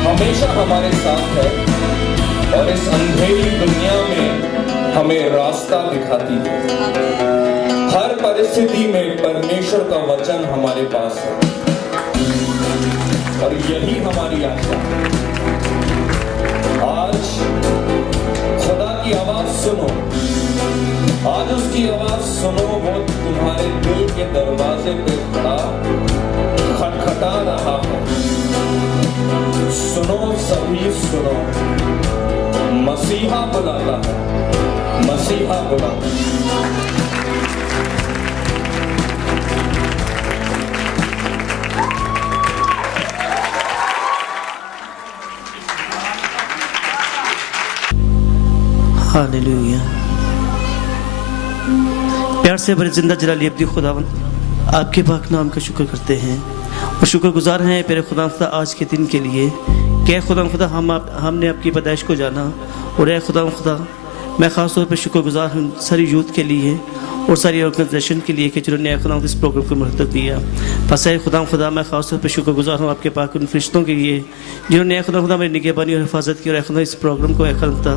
हमेशा हमारे साथ है और इस अंधेरी दुनिया में हमें रास्ता दिखाती है। हर परिस्थिति में परमेश्वर का वचन हमारे पास है और यही हमारी आशा है। आज खुदा की आवाज सुनो, आज उसकी आवाज सुनो। वो तुम्हारे दिल के दरवाजे पे खड़ा खटखटा रहा है। सुनो, सभी सुनो, मसीहा बुलाता है, मसीहा बुलाता है। हालेलुया। प्यार से भरे जिंदा जलाली अपनी खुदावन आपके पाक नाम का शुक्र करते हैं और शुक्रगुजार हैं प्यारे खुदा खुदा आज के दिन के लिए। क्या खुदा खुदा हमने आपकी पैदाइश को जाना और ए खुदा खुदा मैं ख़ास तौर पर शुक्रगुजार हूँ सारी यूथ के लिए और सारी ऑर्गेनाइजेशन के लिए कि जिन्होंने खुदा इस प्रोग्राम को महत्व दिया। बस खुदा मैं ख़ास तौर पर शुक्रगुजार हूँ आपके पाक उन फरिश्तों के लिए जिन्होंने खुदा मेरी निगहबानी और हिफाजत की और खुदा इस प्रोग्राम को खुदा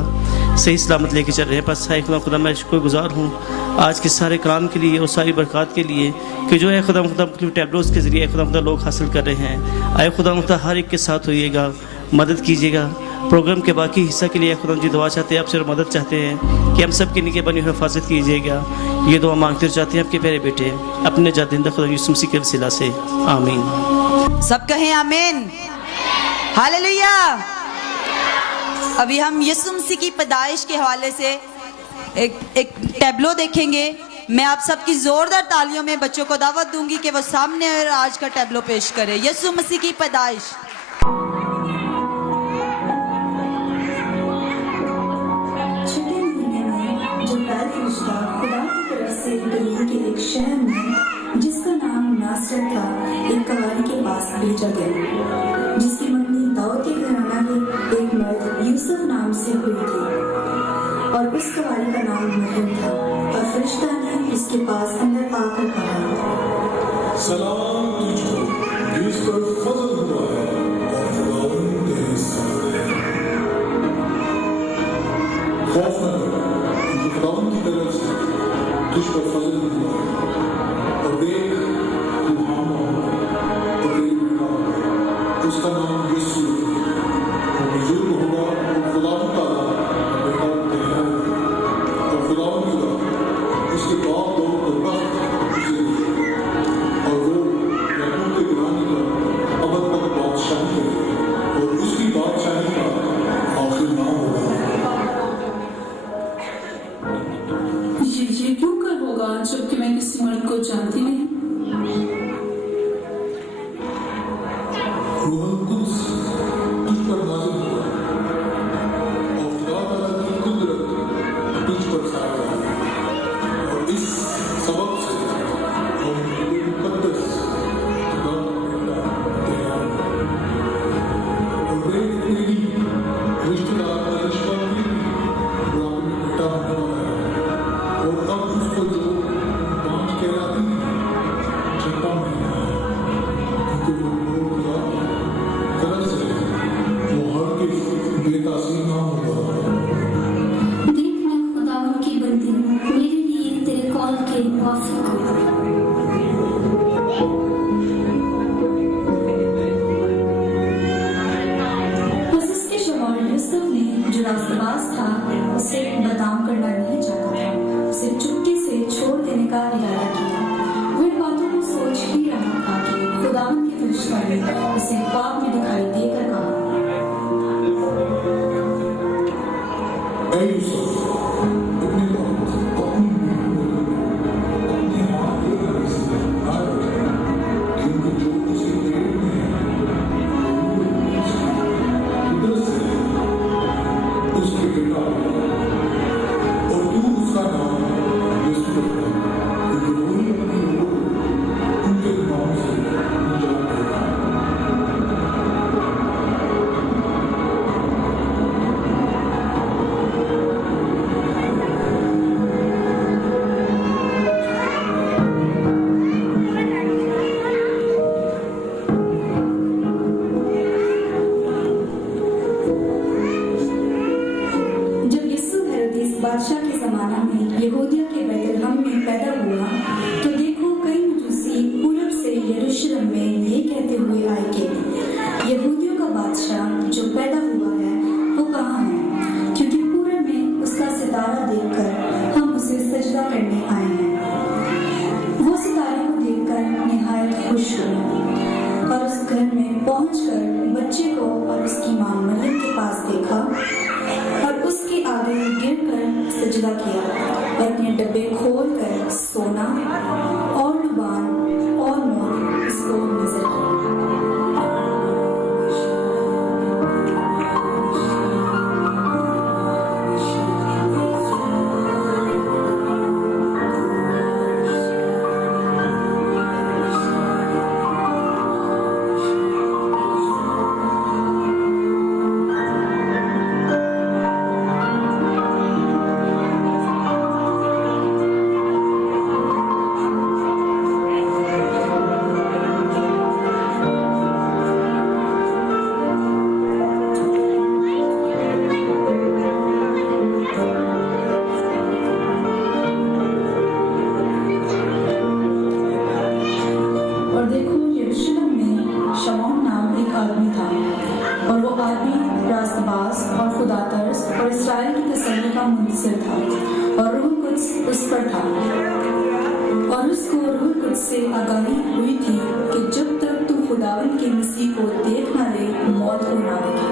सही सलामत लेके चल रहे हैं। बस खुदा मैं शुक्रगुजार हूँ आज के सारे काम के लिए और सारी बरक़ात के लिए कि जो है खुदा टैबलोज़ के ज़रिए खुदा लोग हासिल कर रहे हैं। आए खुदा हर एक के साथ होइएगा, मदद कीजिएगा। प्रोग्राम के बाकी हिस्सा के लिए खुदा जी दुआ चाहते हैं, आपसे मदद चाहते हैं कि हम सब की निगहबानी और हिफाजत कीजिएगा। ये दुआ मांगते चाहते हैं आपके प्यारे बेटे अपने जातिंदा खुदा यीशु मसीह के वसीला से, आमीन। सब कहें आमीन, हालेलुया। अभी हम यीशु मसीह की पैदाइश के हवाले से एक टैबलो देखेंगे। मैं आप सबकी जोरदार तालियों में बच्चों को दावत दूंगी कि वो सामने और आज का टैबलो पेश करें। यीशु मसीह की पैदाइश। खुदा की तरफ से गलील के एक शहर में जिसका नाम नासरत था, एक कवारी के पास भेजा गया जिसकी मंगनी दाऊद के घराना के एक मर्द यूसुफ नाम से हुई थी और उस कवारी का नाम मरियम था। और फरिश्ता ने उसके पास अंदर आकर कहा, सलाम तुझको जिस पर फजल हुआ है और खुदावंद तेरे साथ है। खौफ न कर, खुदावंद की तरफ से तुझ पर फजल हुआ है और देख तू हामा और एक बेटा होगा, उसका नाम यीशु है। वो बुजुर्ग होगा और खुदावंद ताला बेटा तेरा होगा और खुदावंद का उसके बाप लोग को तख्त उसे देगा और वो याकूब के घराने का अबद तक बादशाही करेगा और उसकी बादशाही का आखिर नाम होगा। ये क्यों कर होगा जबकि मैं किसी मर्द को जानती नहीं। रूहुल कुद्स तुझ पर नाज़िल हुआ और खुदा ताला की कुदरत तुझ पर छा गई और इस सबब से हम मुकद्दस खुदा तेरा और वे तेरी रिश्तेदार करिश्मा भी खुदा में बेटा होने वाला है और अब उसको जो 5 कहलाती है 6वां महीना है क्योंकि वो खुदा तरस है, वो हर के बेतासी ना होगा। देख मैं खुदावन की बंदी हूँ, मेरे लिए तेरे कॉल के मुवाफिक हो। बस उसके शौहर यूसुफ ने जो रास्तबाज था उसे बदनाम करना नहीं चाहता था, उसे चुपके से छोड़ देने का इरादा किया। वो इन बातों को सोच ही रहा था कि खुदावन के फरिश्ता ने उसे ख्वाब में दिखाई देकर कहा, ऐ यूसुफ, अपने बात अपने हाथ के घर से ना रख, क्योंकि जो उसके पेट में है कुदरत से उसके बेटा और तू उसका नाम यीशु रखना क्योंकि वही अपनी लोग उनके नाम से निजात देगा। और लुबान और मोर इसको नजर आए। और देखो यरूशलेम में शमौन नाम एक आदमी था, और वो आदमी रास्तबाज और खुदातर्स और इस्राएल की तसल्ली का मुनसिर था, और रूह कुद्स उस पर था। और उसको रूह कुद्स से आगाही हुई थी कि जब तक तू खुदावन के मसीह को देख ना ले, मौत को ना देखे।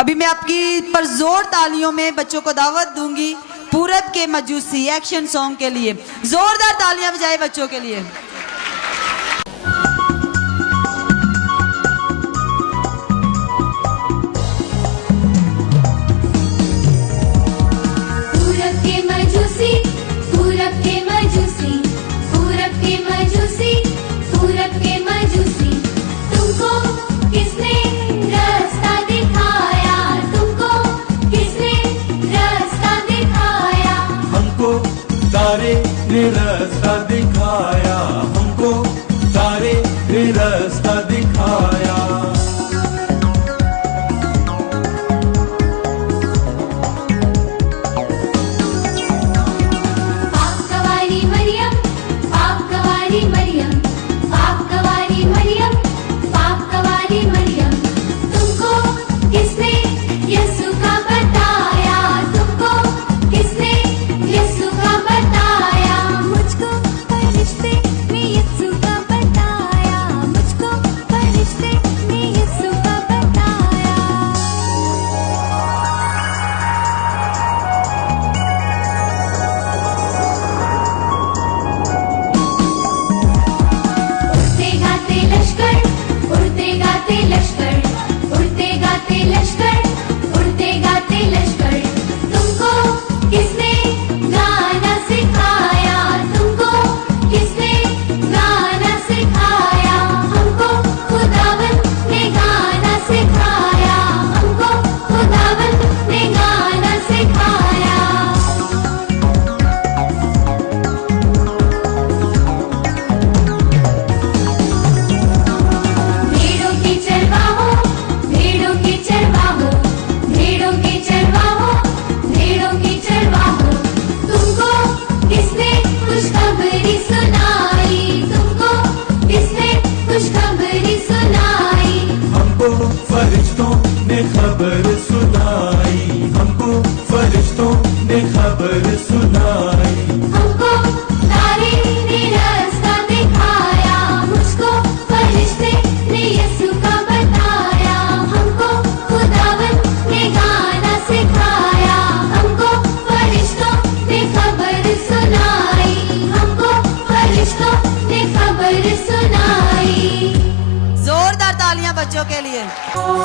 अभी मैं आपकी पर जोर तालियों में बच्चों को दावत दूंगी पूरब के मजूसी एक्शन सॉन्ग के लिए। जोरदार तालियां बजाए बच्चों के लिए। पूरब के मजूसी, पूरब के मजूसी, पूरब के मजूसी। सारे ने रास्ता दिखाया।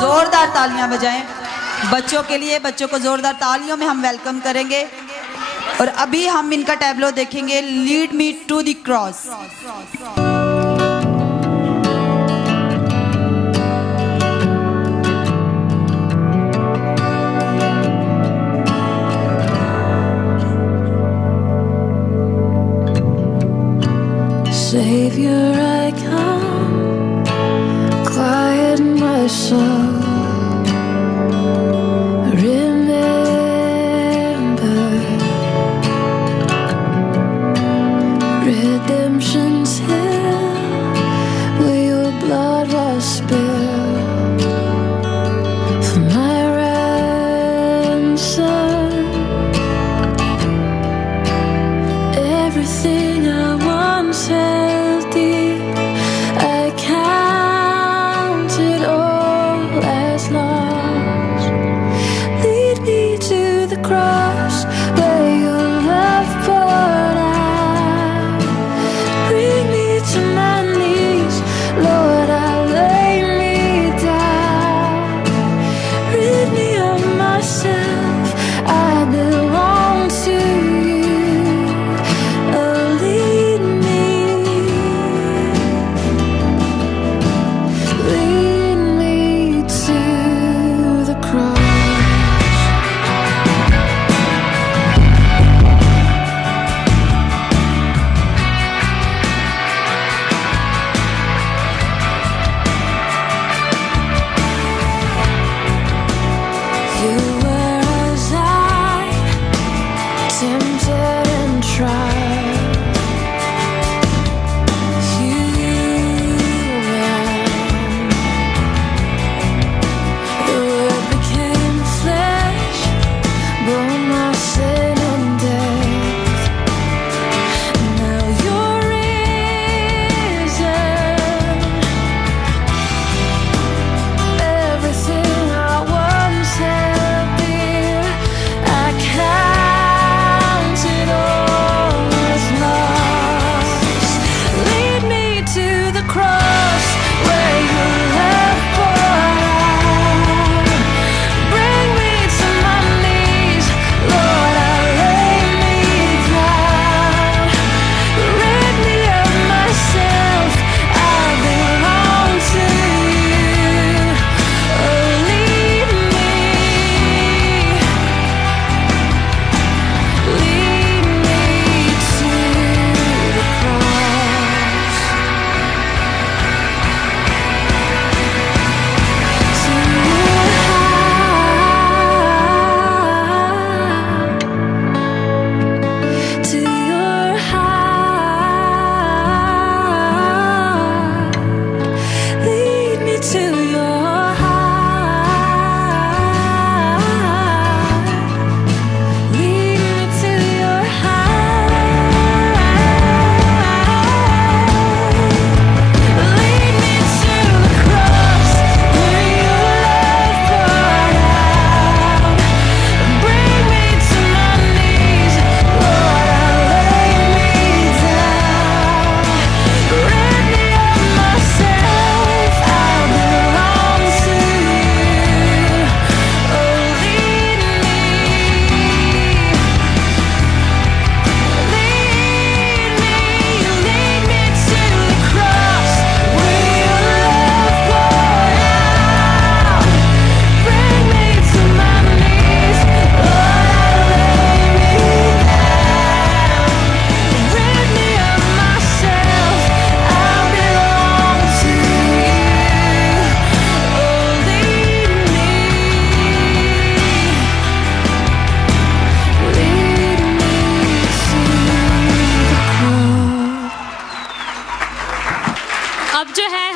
जोरदार तालियां बजाएं बच्चों के लिए। बच्चों को जोरदार तालियों में हम वेलकम करेंगे। और अभी हम इनका टैबलो देखेंगे, lead me to the cross. Savior, I come, quiet my soul. Remember, redemption's hill, where your blood was spilled for my ransom. Everything I once held dear, I counted all as lost. Lead me to the cross where your love poured out. Bring me to my knees, Lord, I lay me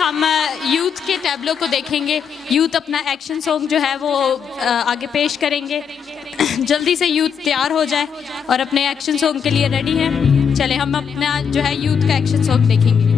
हम यूथ के टैबलो को देखेंगे। यूथ अपना एक्शन सॉन्ग जो है वो आगे पेश करेंगे। जल्दी से यूथ तैयार हो जाए और अपने एक्शन सॉन्ग के लिए रेडी हैं। चले हम अपना जो है यूथ का एक्शन सॉन्ग देखेंगे।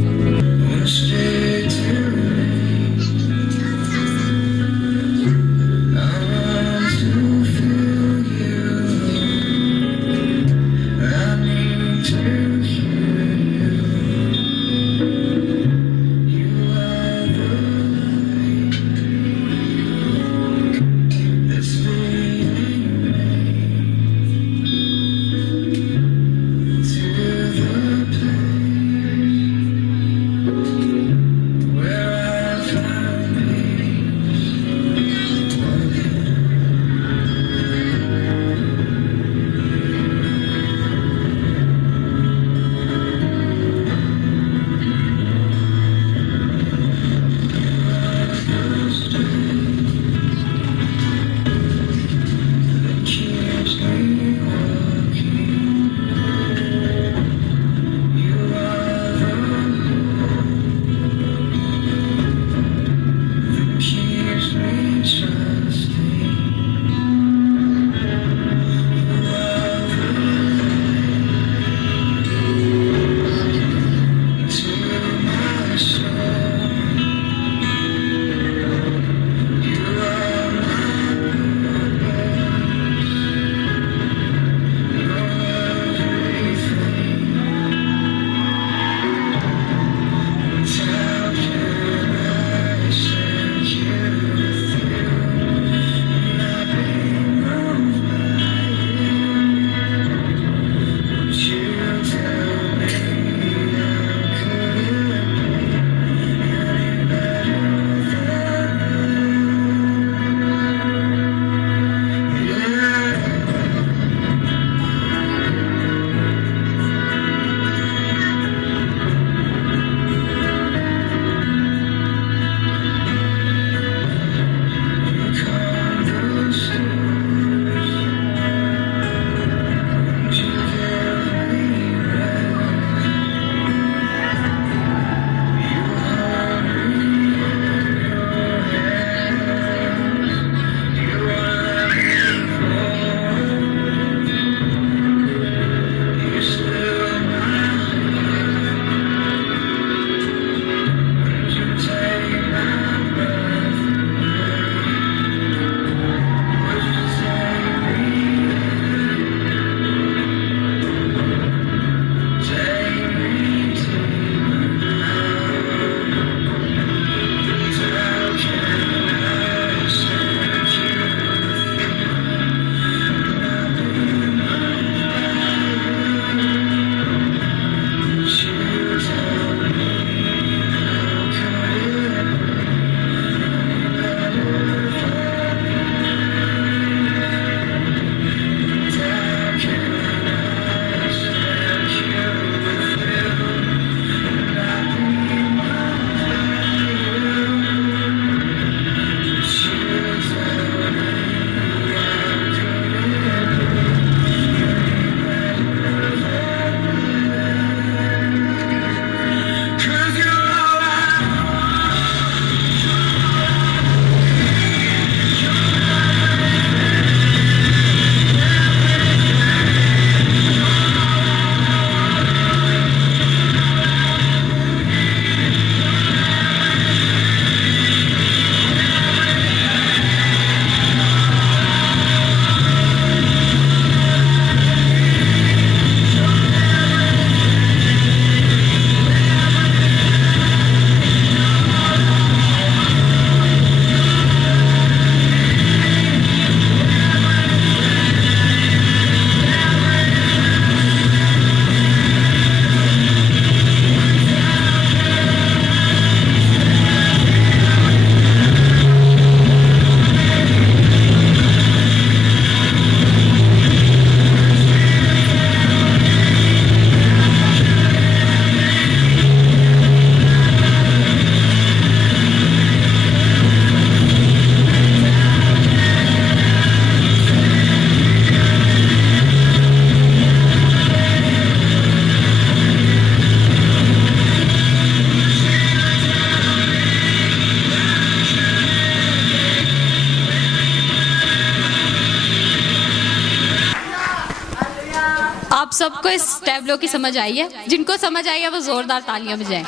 सबको इस टैबलो की समझ आई है? जिनको समझ आई है वो जोरदार तालियां बजाएं।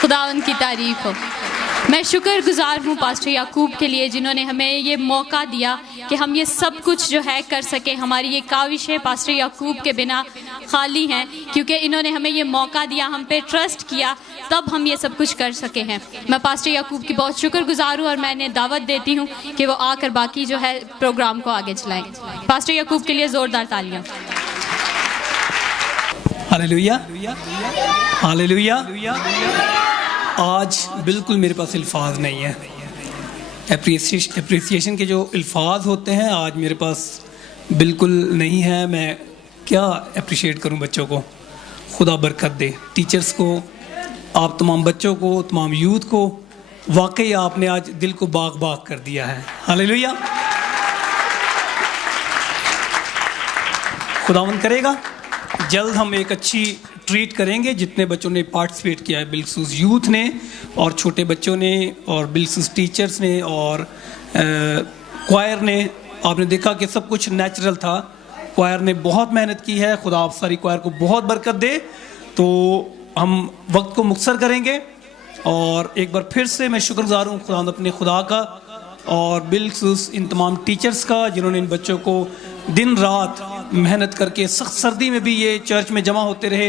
खुदावन की तारीफ हो। मैं शुक्रगुजार हूँ पास्टर याकूब के लिए, जिन्होंने हमें ये मौका दिया कि हम ये सब कुछ जो है कर सके। हमारी ये काविशें पास्टर याकूब के बिना खाली हैं, क्योंकि इन्होंने हमें ये मौका दिया, हम पे ट्रस्ट किया, तब हम ये सब कुछ कर सके हैं। मैं पास्टर याकूब की बहुत शुक्रगुजार हूँ और मैं इन्हें दावत देती हूँ कि वो आकर बाकी जो है प्रोग्राम को आगे चलाएं। पास्टर याकूब के लिए ज़ोरदार तालियाँ। Hallelujah, hallelujah. आज बिल्कुल मेरे पास अल्फाज नहीं है। एप्रिसिएशन के जो अल्फाज होते हैं आज मेरे पास बिल्कुल नहीं है। मैं क्या अप्रिशिएट करूं बच्चों को। खुदा बरकत दे टीचर्स को, आप तमाम बच्चों को, तमाम यूथ को। वाकई आपने आज दिल को बाग बाग कर दिया है। हालेलुया। खुदावंद करेगा जल्द हम एक अच्छी ट्रीट करेंगे। जितने बच्चों ने पार्टिसिपेट किया है, बिलखुसूस यूथ ने और छोटे बच्चों ने और बिलखुसूस टीचर्स ने और क्वायर ने, आपने देखा कि सब कुछ नेचुरल था। क्वायर ने बहुत मेहनत की है। खुदा आप सारी क्वायर को बहुत बरकत दे। तो हम वक्त को मुख्तसर करेंगे और एक बार फिर से मैं शुक्रगुजार हूँ खुदा अपने खुदा का और बिलखुसूस इन तमाम टीचर्स का, जिन्होंने इन बच्चों को दिन रात मेहनत करके, सख्त सर्दी में भी ये चर्च में जमा होते रहे।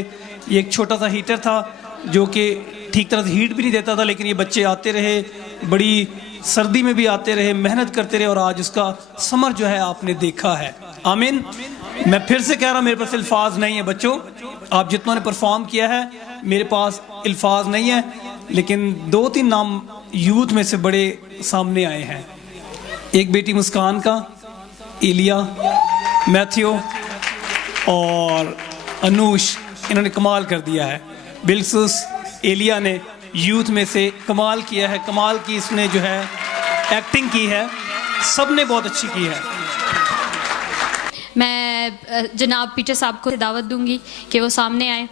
ये एक छोटा सा हीटर था जो कि ठीक तरह से हीट भी नहीं देता था, लेकिन ये बच्चे आते रहे, बड़ी सर्दी में भी आते रहे, मेहनत करते रहे और आज उसका समर जो है आपने देखा है। आमीन। मैं फिर से कह रहा हूँ मेरे पास अल्फाज नहीं है बच्चों। आप जितनों ने परफॉर्म किया है मेरे पास अल्फाज नहीं है, लेकिन 2-3 नाम यूथ में से बड़े सामने आए हैं। एक बेटी मुस्कान का, एलिया, मैथ्यू और अनूश, इन्होंने कमाल कर दिया है। बिलखुसूस एलिया ने यूथ में से कमाल किया है। कमाल की इसने जो है एक्टिंग की है, सब ने बहुत अच्छी की है। मैं जनाब पीटर साहब को दावत दूंगी कि वो सामने आए।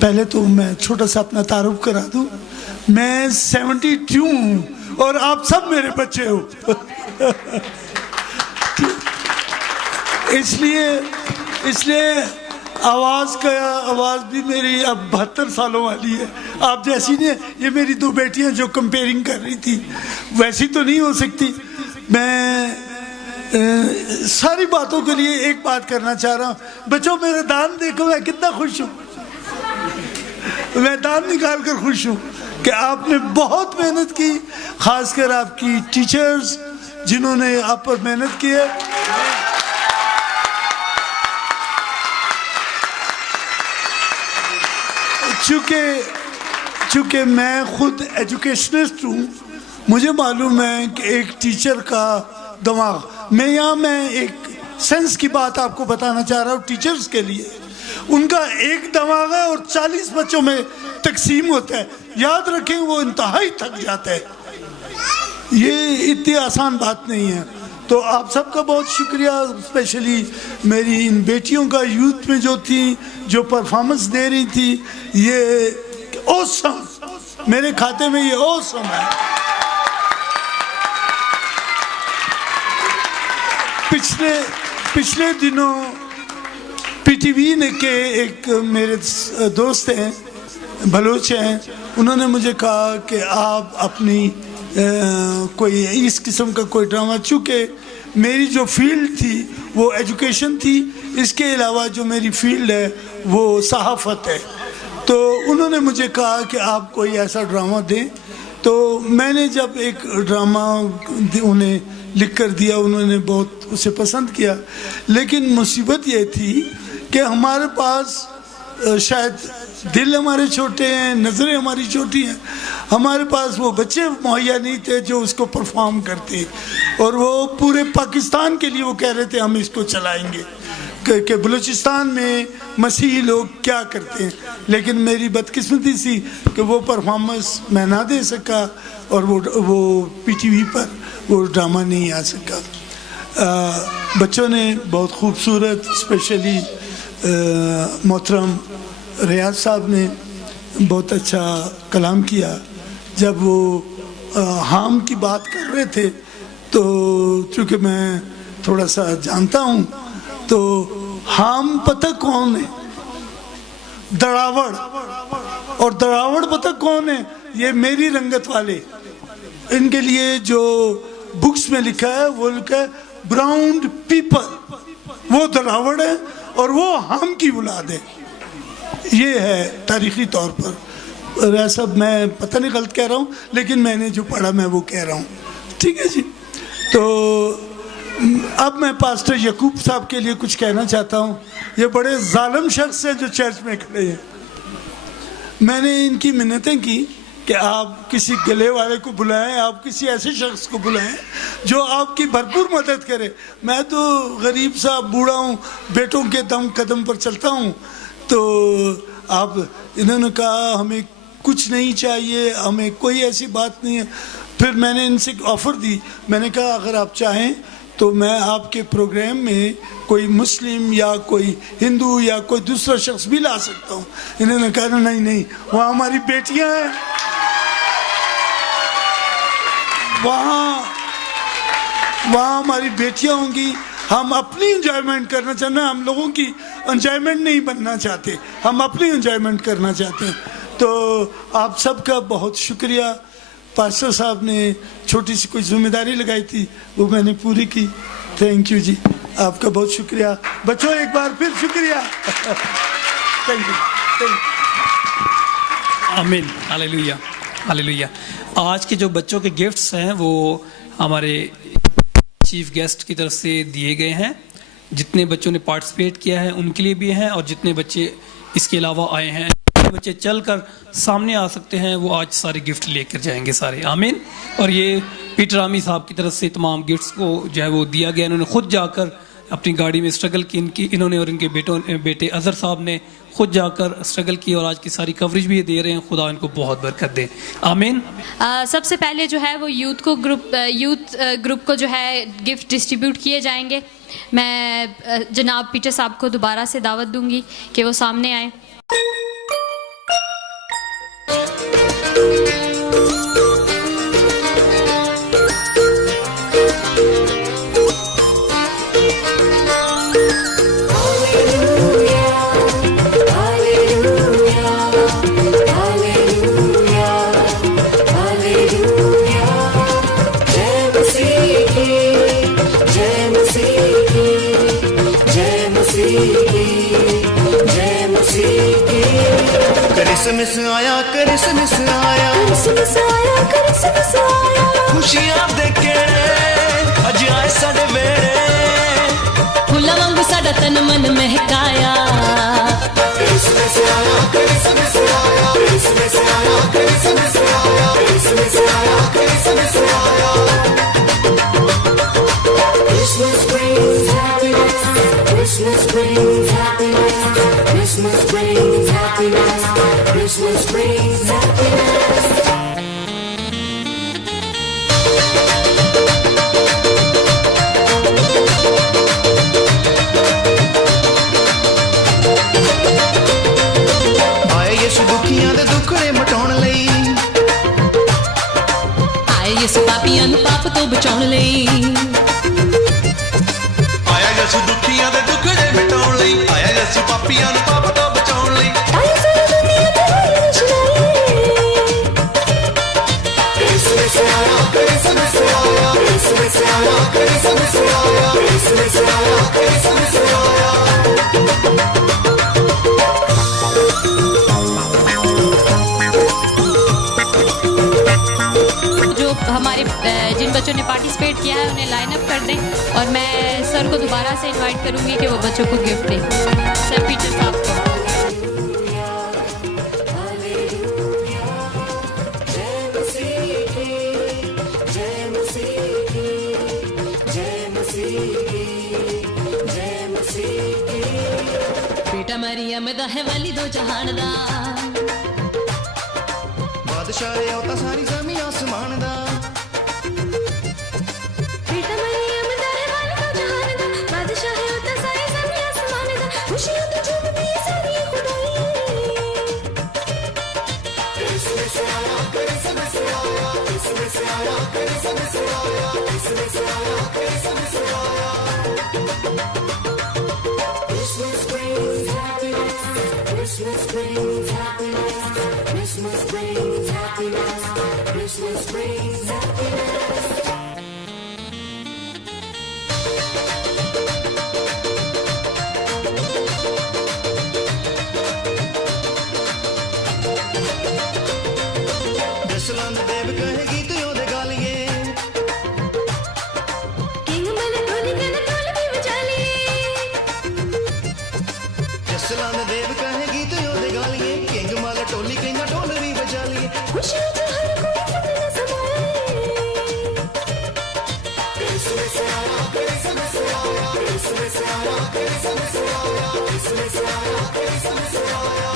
पहले तो मैं छोटा सा अपना तारुफ करा दूं। मैं 72 हूँ और आप सब मेरे बच्चे हो। इसलिए आवाज़ भी मेरी अब 72 सालों वाली है। आप जैसी ने, ये मेरी 2 बेटियां जो कंपेयरिंग कर रही थी, वैसी तो नहीं हो सकती। मैं सारी बातों के लिए एक बात करना चाह रहा हूँ। बच्चों मेरे दान देखो, मैं कितना खुश हूँ। मैं दान निकाल कर खुश हूँ कि आपने बहुत मेहनत की, खासकर आपकी टीचर्स जिन्होंने आप पर मेहनत की है। चूँकि मैं खुद एजुकेशनिस्ट हूँ, मुझे मालूम है कि एक टीचर का दिमाग, मैं एक सेंस की बात आपको बताना चाह रहा हूँ टीचर्स के लिए। उनका एक दिमाग है और 40 बच्चों में तकसीम होता है। याद रखें वो इंतहाई थक जाता है। ये इतनी आसान बात नहीं है। तो आप सबका बहुत शुक्रिया, स्पेशली मेरी इन बेटियों का यूथ में जो थी, जो परफॉर्मेंस दे रही थी, ये ऑसम, मेरे खाते में ये ऑसम है। पिछले दिनों पीटीवी ने के एक मेरे दोस्त हैं, बलोच हैं, उन्होंने मुझे कहा कि आप अपनी कोई इस किस्म का कोई ड्रामा, चूँकि मेरी जो फील्ड थी वो एजुकेशन थी, इसके अलावा जो मेरी फील्ड है वो सहाफ़त है, तो उन्होंने मुझे कहा कि आप कोई ऐसा ड्रामा दें। तो मैंने जब एक ड्रामा उन्हें लिख कर दिया, उन्होंने बहुत उसे पसंद किया। लेकिन मुसीबत ये थी कि हमारे पास शायद दिल हमारे छोटे हैं, नज़रें हमारी छोटी हैं, हमारे पास वो बच्चे मुहैया नहीं थे जो उसको परफॉर्म करते। और वो पूरे पाकिस्तान के लिए वो कह रहे थे हम इसको चलाएंगे कि बलूचिस्तान में मसीही लोग क्या करते हैं। लेकिन मेरी बदकिस्मती सी कि वो परफॉर्मेंस मैं ना दे सका और वो पीटीवी पर वो ड्रामा नहीं आ सका। बच्चों ने बहुत खूबसूरत, स्पेशली मोहतरम रियाज साहब ने बहुत अच्छा कलाम किया जब वो हाम की बात कर रहे थे, तो चूँकि मैं थोड़ा सा जानता हूँ, तो हाम पता कौन है? दरावड़। और दरावड़ पता कौन है? ये मेरी रंगत वाले। इनके लिए जो बुक्स में लिखा है वो लिखा है ब्राउन पीपल, वो दरावड़ है और वो हाम की औलाद है। ये है तारीखी तौर पर। और ऐसा मैं पता नहीं गलत कह रहा हूँ, लेकिन मैंने जो पढ़ा मैं वो कह रहा हूँ। ठीक है जी। तो अब मैं पास्टर यकूब साहब के लिए कुछ कहना चाहता हूँ। ये बड़े जालिम शख्स हैं जो चर्च में खड़े हैं। मैंने इनकी मिन्नतें की कि आप किसी गले वाले को बुलाएं, आप किसी ऐसे शख्स को बुलाएं जो आपकी भरपूर मदद करे। मैं तो गरीब सा बूढ़ा हूँ, बेटों के दम कदम पर चलता हूँ। तो आप, इन्होंने कहा हमें कुछ नहीं चाहिए, हमें कोई ऐसी बात नहीं है। फिर मैंने इनसे ऑफ़र दी, मैंने कहा अगर आप चाहें तो मैं आपके प्रोग्राम में कोई मुस्लिम या कोई हिंदू या कोई दूसरा शख्स भी ला सकता हूँ। इन्होंने कहा नहीं नहीं, वहाँ हमारी बेटियाँ हैं, वहाँ हमारी बेटियाँ होंगी। हम अपनी इंजॉयमेंट करना चाहते हैं, हम लोगों की इंजॉयमेंट नहीं बनना चाहते, हम अपनी इंजॉयमेंट करना चाहते हैं। तो आप सबका बहुत शुक्रिया। पास्टर साहब ने छोटी सी कोई जिम्मेदारी लगाई थी, वो मैंने पूरी की। थैंक यू जी, आपका बहुत शुक्रिया। बच्चों एक बार फिर शुक्रिया। Thank you. आमीन, हालेलुया, हालेलुया। आज के जो बच्चों के गिफ्ट्स हैं वो हमारे चीफ गेस्ट की तरफ से दिए गए हैं। जितने बच्चों ने पार्टिसिपेट किया है उनके लिए भी हैं, और जितने बच्चे इसके अलावा आए हैं, बच्चे चलकर सामने आ सकते हैं, वो आज सारे गिफ्ट लेकर जाएंगे सारे। आमीन। और ये पीटर आमी साहब की तरफ से तमाम गिफ्ट्स को जो है वो दिया गया। इन्होंने खुद जाकर अपनी गाड़ी में स्ट्रगल की, इन्होंने और इनके बेटे अजहर साहब ने खुद जाकर स्ट्रगल की, और आज की सारी कवरेज भी ये दे रहे हैं। खुदा इनको बहुत बरकत दे। आमीन। सबसे पहले जो है वो यूथ ग्रुप को जो है गिफ्ट डिस्ट्रीब्यूट किए जाएंगे। मैं जनाब पीटर साहब को दोबारा से दावत दूंगी कि वो सामने आए। क्रिसमस आया, क्रिसमस आया, क्रिसमस आया, क्रिसमस आया, खुशियां दे के अज आए साडे वेड़े, फुल्लां वांगू साडा तन मन महकाया। क्रिसमस आया, क्रिसमस आया, क्रिसमस आया, क्रिसमस आया, क्रिसमस आया, क्रिसमस आया। Christmas brings happiness, Christmas brings happiness, Christmas brings happiness, Christmas brings happiness. आए यीशु दुखियां दे दुखड़े मटाउण लई, आए यीशु पापियां नूं पाप तो बचाउण लई, आया यीशु दुखियां दे दुखड़े मिटाउण लई, आया यीशु पापियां नूं पाप तो बचाउण लई। क्रिसमस आया, क्रिसमस आया, क्रिसमस आया, क्रिसमस आया, क्रिसमस आया, क्रिसमस आया। जो हमारे जिन बच्चों ने पार्टिसिपेट किया है उन्हें लाइन अप कर दें, और मैं सर को दोबारा से इनवाइट करूंगी कि वो बच्चों को गिफ्ट दें। सर पीटर साहब को। बेटा मरियम दा है वाली दो जहान दा, बादशाह है औता सारी ज़मीन आसमान दा, बेटा मरियम दा है वाली दो जहान दा, बादशाह है औता सारी ज़मीन आसमान दा, खुशियां तो झूमती सारी खुदाई। क्रिसमस आया, क्रिसमस आया, क्रिसमस आया। जसलंद देव कहेगी तो योदे गालिए किंग मले ढोली कने ढोल भी बजा लिए जसलंद देव कहेगी तो योदे गालिए किंग मले टोली किंग ढोल भी बजा लिए खुशियों से हर कोई फुल समाए क्रिसमस आया क्रिसमस आया क्रिसमस आया क्रिसमस आया क्रिसमस आया क्रिसमस आया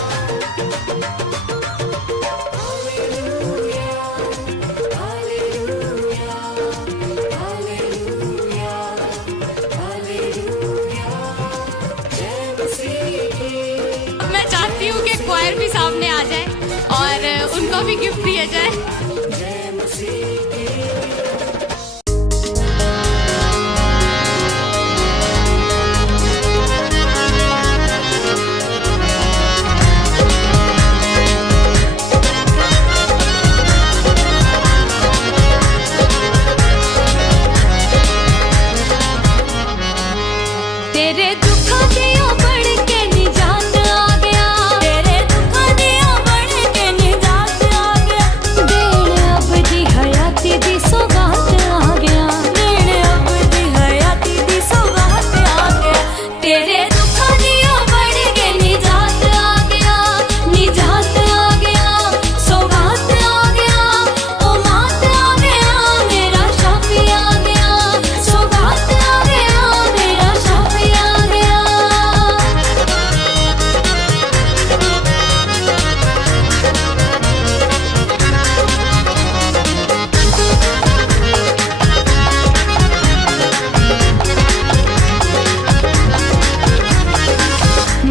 मैं चाहती हूँ कि क्वायर भी सामने आ जाए और उनको भी गिफ्ट दिया जाए। तेरे दुखों दियो बढ़ के निजात आ गया तेरे दुखों दियो बढ़ के निजात आ गया देने अब दी हयाती दी सौगात आ गया देने अब दी हयाती दी सौगात आ गया तेरे दुखों दियो बढ़ के निजात आ गया सौगात आ गया ओ मात आ गया मेरा शाफी आ गया सौगात आ गया मेरा शाफी आ गया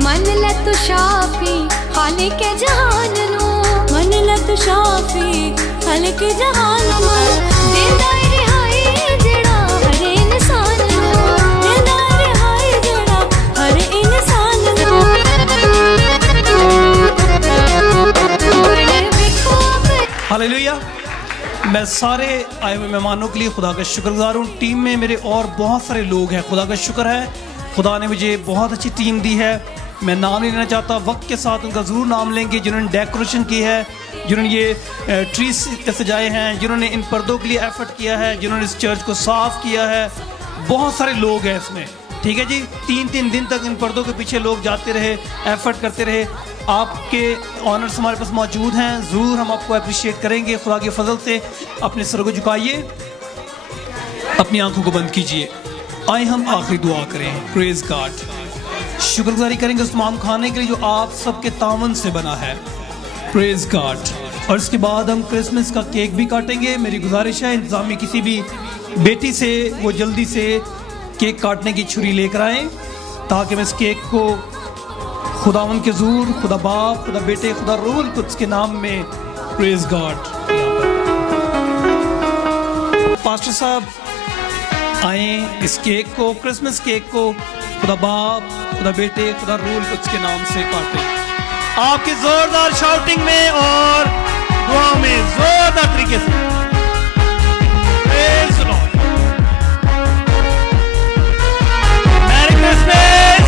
मन ले तू शाफी खालिक जहान नु मन ले तू शाफी खालिक जहान नु देदा रिहाई जेड़ा हर इंसान नु देदा रिहाई जेड़ा हर इंसान नु हालेलुया। मैं सारे आए हुए मेहमानों के लिए खुदा का शुक्रगुजार हूँ। टीम में मेरे और बहुत सारे लोग हैं, खुदा का शुक्र है। खुदा ने मुझे बहुत अच्छी टीम दी है। मैं नाम नहीं लेना चाहता, वक्त के साथ उनका ज़रूर नाम लेंगे जिन्होंने डेकोरेशन की है, जिन्होंने ये ट्रीज सजाए हैं, जिन्होंने इन पर्दों के लिए एफर्ट किया है, जिन्होंने इस चर्च को साफ़ किया है। बहुत सारे लोग हैं इसमें, ठीक है जी। 3-3 दिन तक इन पर्दों के पीछे लोग जाते रहे, एफर्ट करते रहे। आपके ऑनर्स हमारे पास मौजूद हैं, ज़रूर हम आपको अप्रिशिएट करेंगे। खुदा के फजल से अपने सर को झुकाइए, अपनी आंखों को बंद कीजिए। आए हम आखिरी दुआ करें। Praise God. शुक्रगुजारी करेंगे उस तमाम खाने के लिए जो आप सबके तावन से बना है। Praise God. और इसके बाद हम क्रिसमस का केक भी काटेंगे। मेरी गुजारिश है इंतज़ामी किसी भी बेटी से वो जल्दी से केक काटने की छुरी लेकर आएँ, ताकि मैं इस केक को खुदावन के ज़ूर, खुदा बाप, खुदा बेटे, खुदा रूहुल कुद्स के नाम में, प्रेज गॉड। पास्टर साहब आए इस केक को, क्रिसमस केक को खुदा बाप, खुदा बेटे, खुदा रूहुल कुद्स के नाम से काटें। आपकी जोरदार शाउटिंग में और दुआ में जोरदार तरीके से। Praise Lord. Merry Christmas.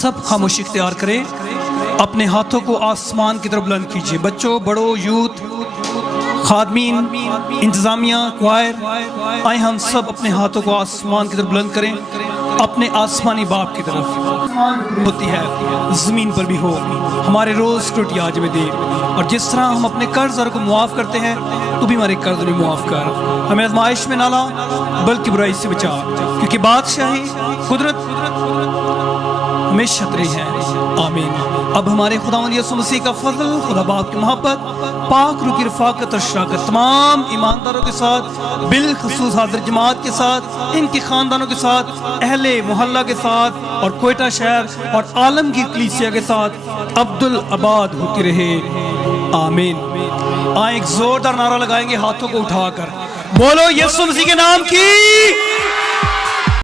सब खामोशी इख्तियार करें, अपने हाथों को आसमान की तरफ बुलंद कीजिए। बच्चों, बड़ों, यूथ, खादमीन, इंतज़ामिया, क्वायर, आए हम सब अपने हाथों को आसमान की तरफ बुलंद करें, अपने आसमानी बाप की तरफ। होती है ज़मीन पर भी हो, हमारे रोज़ रोटी आज में दे, और जिस तरह हम अपने कर्ज़दारों को मुआफ़ करते हैं, तू भी हमारे कर्ज में मुआफ़ कर। हमें आज़माइश में ना ला, बल्कि बुराई से बचा, क्योंकि बादशाही, कुदरत हमेशा तेरी है। आमीन। अब हमारे खुदावंद यीशु मसीह का फजल, खुदा बाप की मोहब्बत, पाक रूह की रफ़ाक़त और शराकत तमाम ईमानदारों के साथ, बिलखुसूस हाज़िर जमात के साथ, इनके ख़ानदानों के साथ, अहले मोहल्ला के साथ, और कोयटा शहर और आलमगीर कलीसिया के साथ अब्दुल आबाद होती रहे। आमीन। आए एक जोरदार नारा लगाएंगे हाथों को उठाकर, बोलो यीशु मसीह के नाम की।